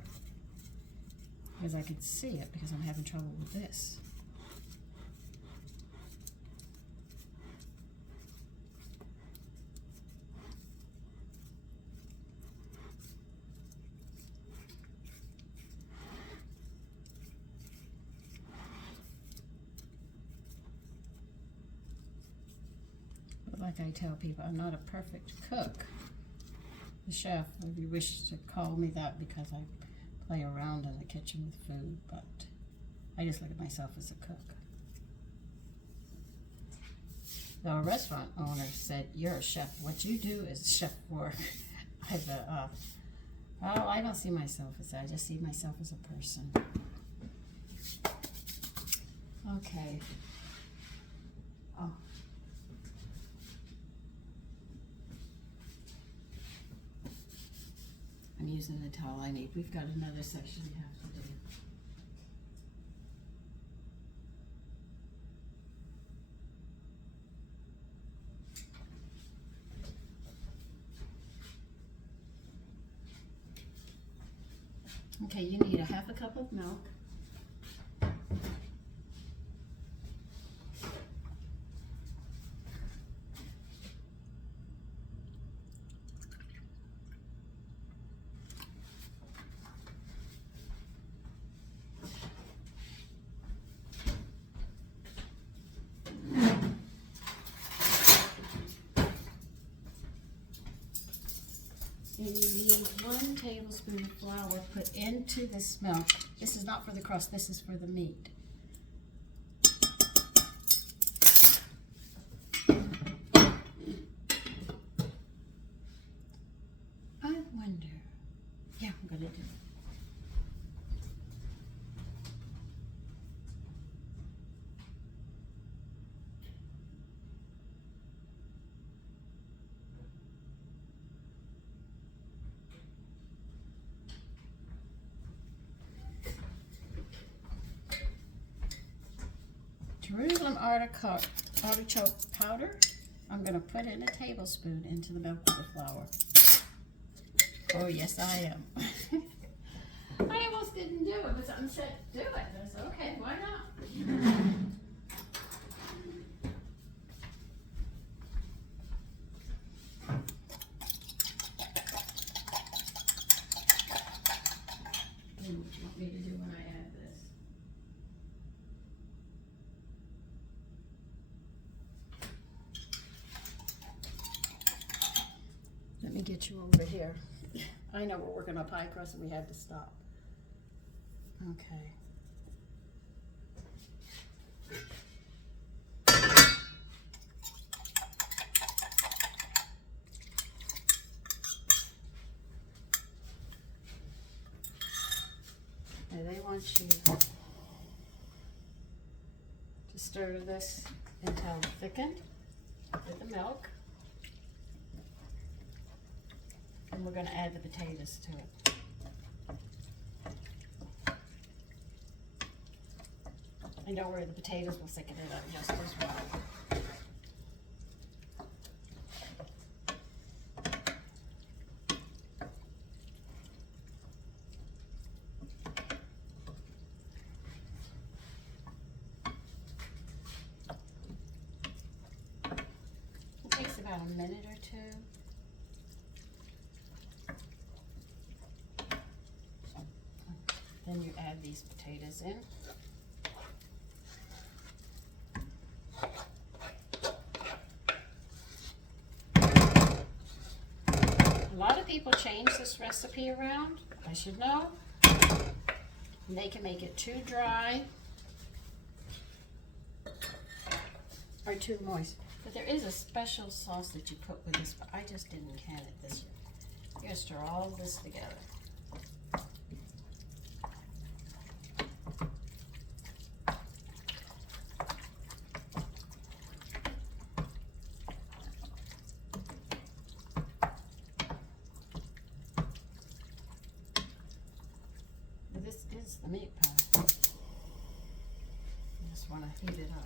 because I could see it, because I'm having trouble with this. But like I tell people, I'm not a perfect cook. The chef, if you wish to call me that, because I play around in the kitchen with food, but I just look at myself as a cook. The restaurant owner said, "You're a chef. What you do is chef work." I said, "Oh, I don't see myself as that. I just see myself as a person." Okay. Oh. I'm using the towel I need. We've got another section we have to do. Okay, you need a 1/2 cup of milk. And you need 1 tablespoon of flour put into this milk. This is not for the crust, this is for the meat. I wonder, yeah, I'm gonna do it. Jerusalem artichoke powder, I'm going to put in a tablespoon into the milk with the flour. Oh, yes, I am. I almost didn't do it, but something said, do it. I said, okay, why not? What do you want me to do when I add this? Let me get you over here. I know we're working on pie crust and we had to stop. Okay. And they want you to stir this until it's thickened with the milk. And we're going to add the potatoes to it. And don't worry, the potatoes will thicken it up just as well. It takes about a minute or 2. Then you add these potatoes in. A lot of people change this recipe around. I should know. And they can make it too dry or too moist. But there is a special sauce that you put with this, but I just didn't can it this year. You're going to stir all of this together. This is the meat pie. I just want to heat it up.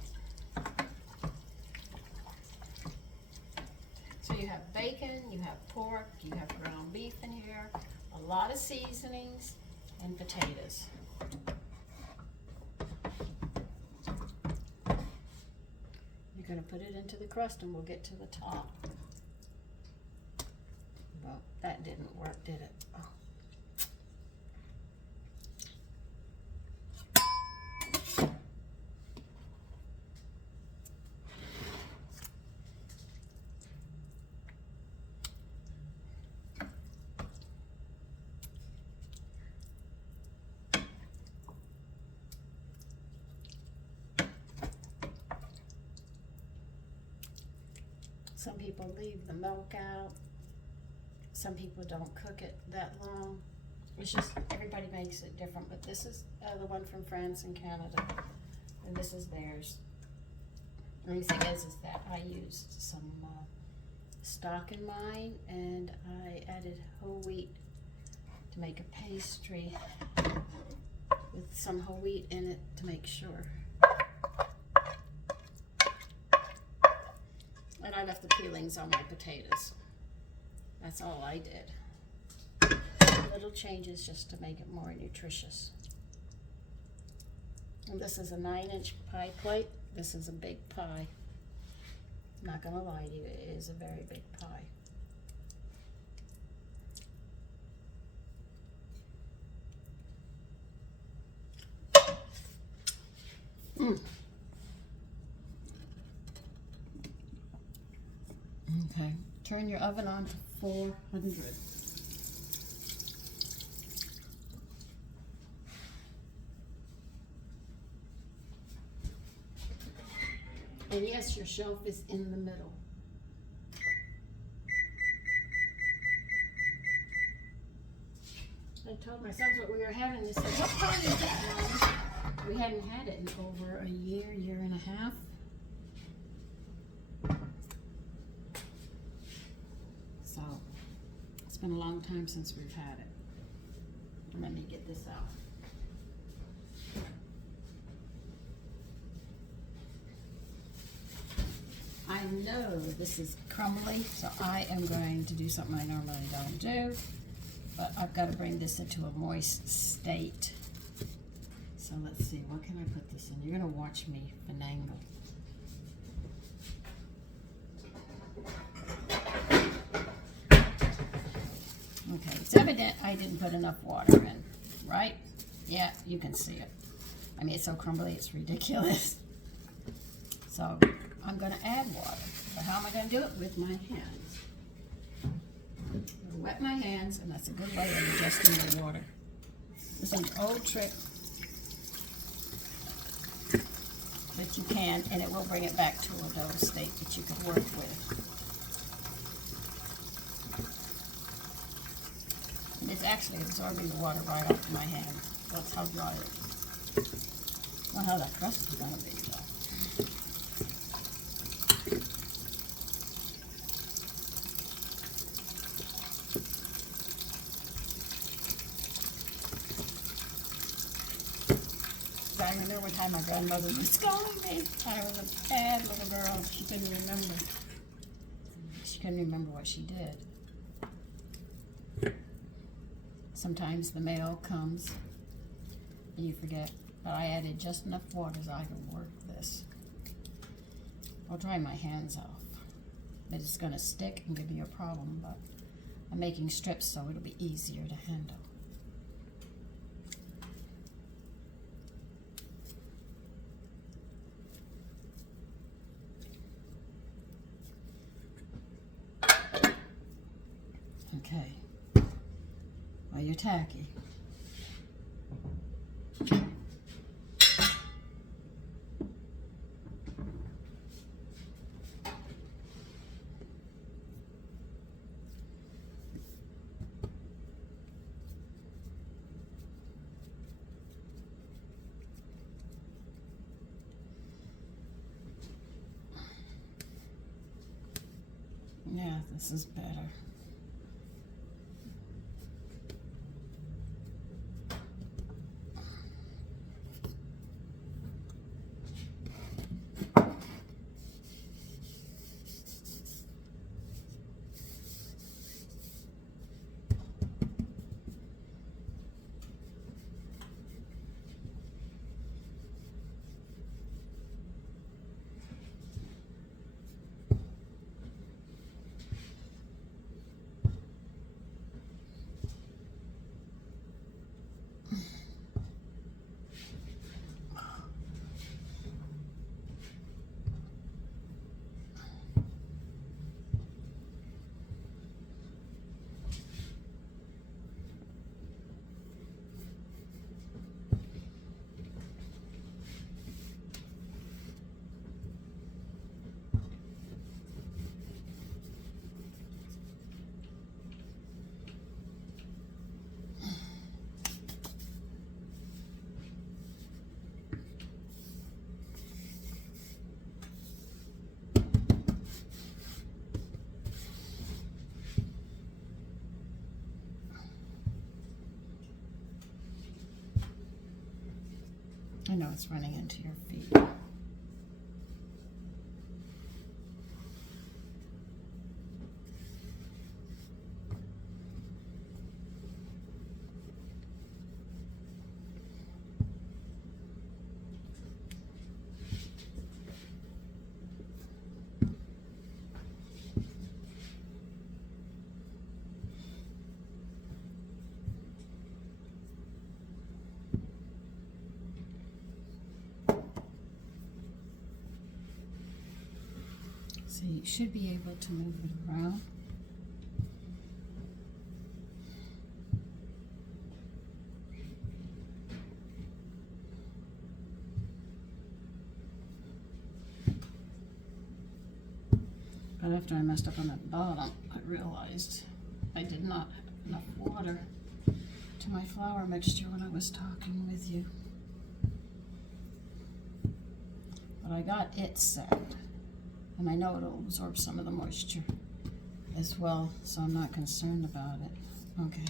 bacon, you have pork, you have ground beef in here, a lot of seasonings, and potatoes. You're going to put it into the crust and we'll get to the top. Well, that didn't work, did it? Oh. Some people leave the milk out. Some people don't cook it that long. It's just, everybody makes it different, but this is the one from France and Canada, and this is theirs. The only thing is that I used some stock in mine, and I added whole wheat to make a pastry with some whole wheat in it to make sure. And I left the peelings on my potatoes. That's all I did. Little changes just to make it more nutritious. And this is a 9-inch pie plate. This is a big pie. I'm not gonna lie to you, it is a very big pie. Okay, turn your oven on to 400. And yes, your shelf is in the middle. I told my sons what we were having. They said, "What pie is that, Mom?" We hadn't had it in over a year and a half. So, it's been a long time since we've had it. Let me get this out. I know this is crumbly, so I am going to do something I normally don't do, but I've got to bring this into a moist state. So let's see, what can I put this in? You're going to watch me finagle. Okay, it's evident I didn't put enough water in, right? Yeah, you can see it. I mean, it's so crumbly, it's ridiculous. So I'm going to add water. But how am I going to do it? With my hands. I'm going to wet my hands, and that's a good way of adjusting the water. This is an old trick that you can, and it will bring it back to a dough state that you can work with. And it's actually absorbing the water right off my hand. That's how dry it is. Well, how that crust is going to be, though. I remember one time my grandmother was scolding me. I was a bad little girl. She couldn't remember. She couldn't remember what she did. Sometimes the mail comes and you forget. But I added just enough water so I can work this. I'll dry my hands off. It's going to stick and give you a problem, but I'm making strips so it'll be easier to handle. Okay, well, you're tacky. Yeah, this is better. I know it's running into your feet. So you should be able to move it around. But after I messed up on that bottom, I realized I did not have enough water to my flour mixture when I was talking with you. But I got it set. And I know it'll absorb some of the moisture as well, so I'm not concerned about it. Okay.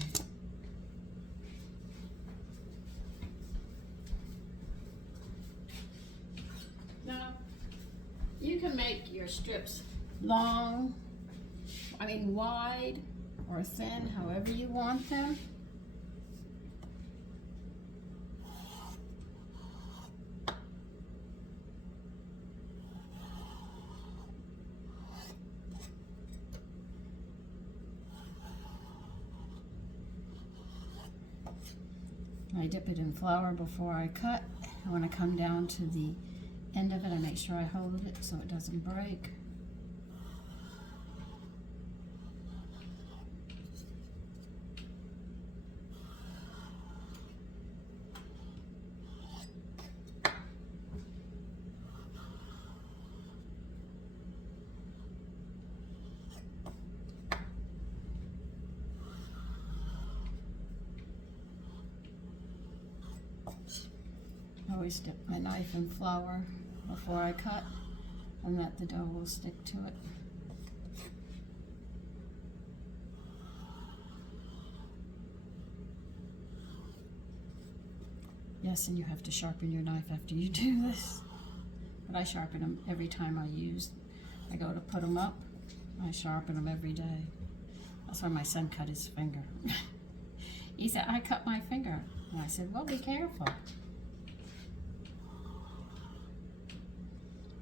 Now, you can make your strips wide or thin, however you want them. I dip it in flour before I cut. And when I come down to the end of it, I make sure I hold it so it doesn't break. I always dip my knife in flour before I cut, and that the dough will stick to it. Yes, and you have to sharpen your knife after you do this. But I sharpen them every time I go to put them up. I sharpen them every day. That's why my son cut his finger. He said, I cut my finger. And I said, well, be careful.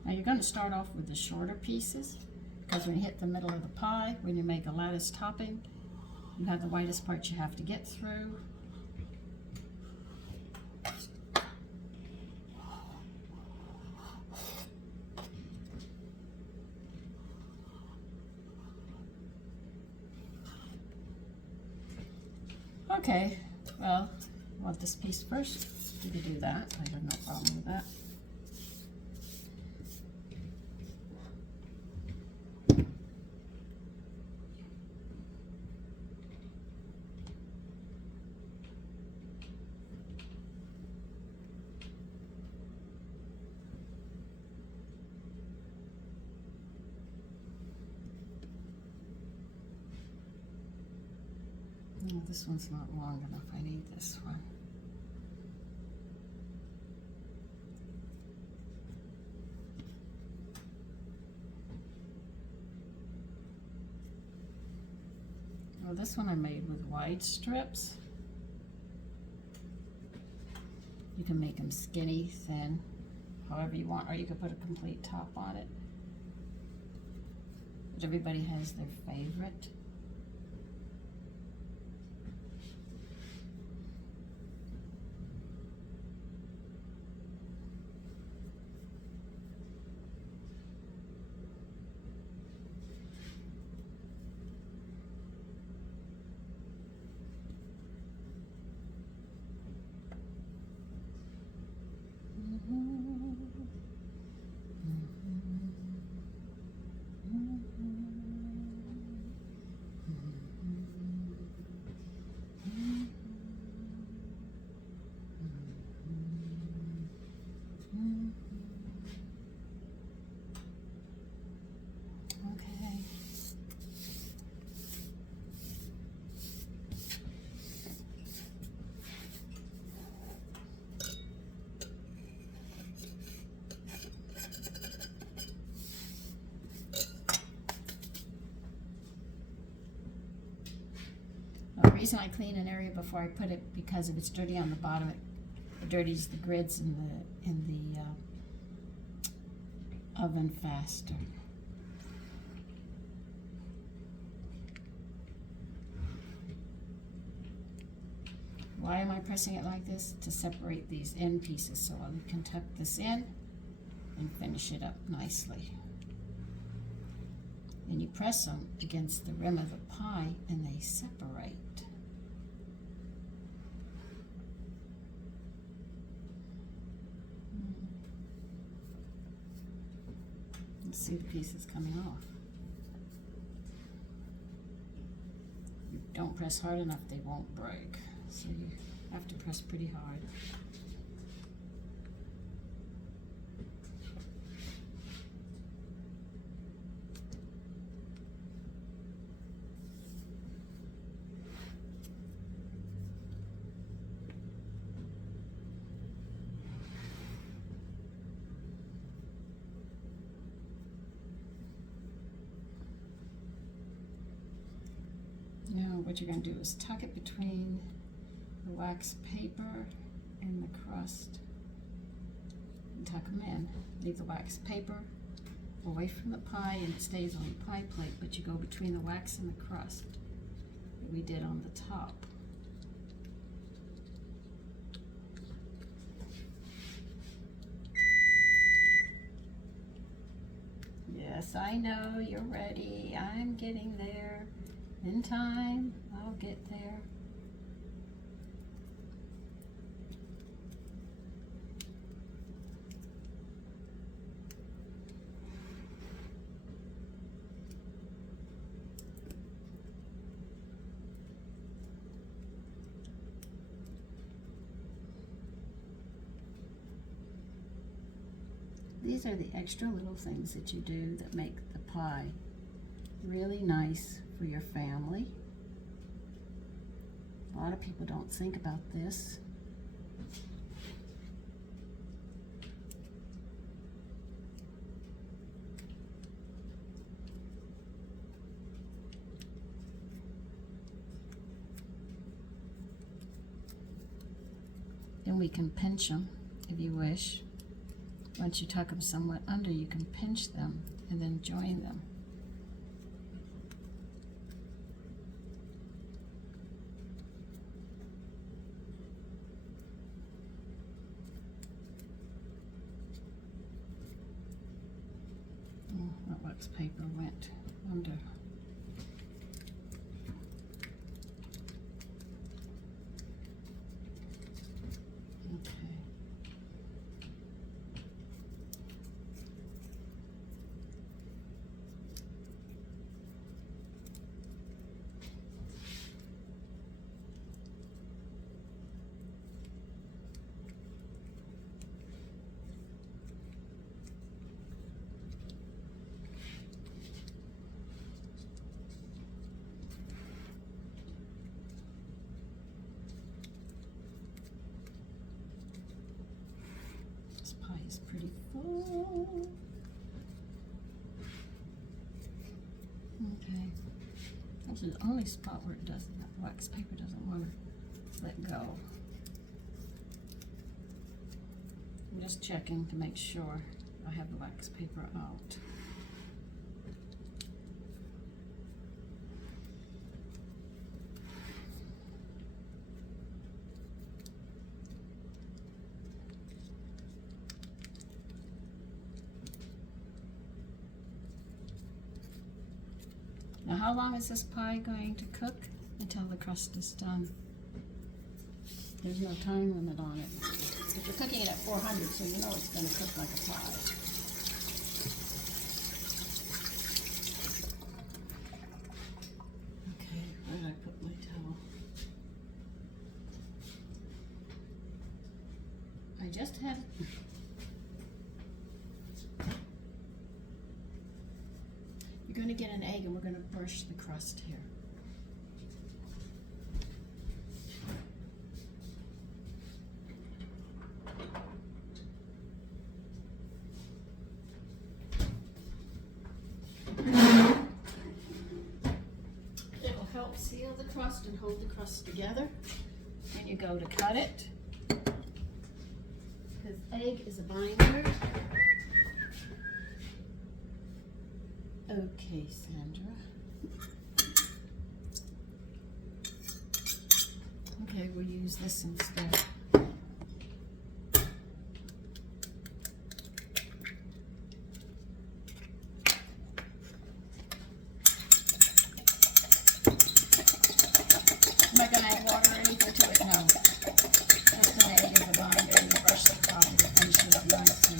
Now you're going to start off with the shorter pieces, because when you hit the middle of the pie, when you make a lattice topping, you have the widest part you have to get through. Okay, well, I want this piece first. You can do that. I have no problem with that. No, this one's not long enough. I need this one. Well, this one I made with wide strips. You can make them skinny, thin, however you want, or you could put a complete top on it. But everybody has their favorite. reason I clean an area before I put it, because if it's dirty on the bottom, it dirties the grids in the oven faster. Why am I pressing it like this? To separate these end pieces so I can tuck this in and finish it up nicely. And you press them against the rim of the pie and they separate. Let's see the pieces coming off. If you don't press hard enough, they won't break. So you have to press pretty hard. Now what you're going to do is tuck it between the wax paper and the crust and tuck them in. Leave the wax paper away from the pie and it stays on the pie plate, but you go between the wax and the crust that we did on the top. Yes, I know you're ready. I'm getting there. In time, I'll get there. These are the extra little things that you do that make the pie really nice for your family. A lot of people don't think about this. Then we can pinch them if you wish. Once you tuck them somewhat under, you can pinch them and then join them. That wax paper went under. Okay. Is pretty full. Okay, that's the only spot where it doesn't, that wax paper doesn't want to let go. I'm just checking to make sure I have the wax paper out. Now, how long is this pie going to cook? Until the crust is done. There's no time limit on it. But you're cooking it at 400, so you know it's going to cook like a pie. Okay, where did I put my towel? I just had You're going to get an egg and we're going to brush the crust here. It'll help seal the crust and hold the crust together when you go to cut it. Because egg is a binder. Okay, Sandra. Okay, we'll use this instead. Am I going to add water or anything to it? No. Just an egg as a binder and you brush the top and finish it up nicely.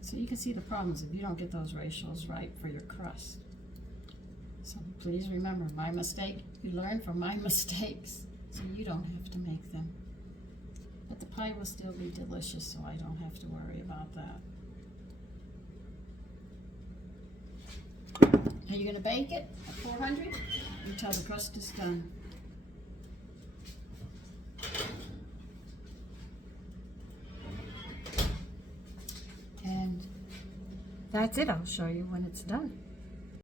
So you can see the problems if you don't get those ratios right for your crust. So please remember, my mistake, you learn from my mistakes, so you don't have to make them. But the pie will still be delicious, so I don't have to worry about that. Are you going to bake it at 400 until the crust is done? And that's it. I'll show you when it's done.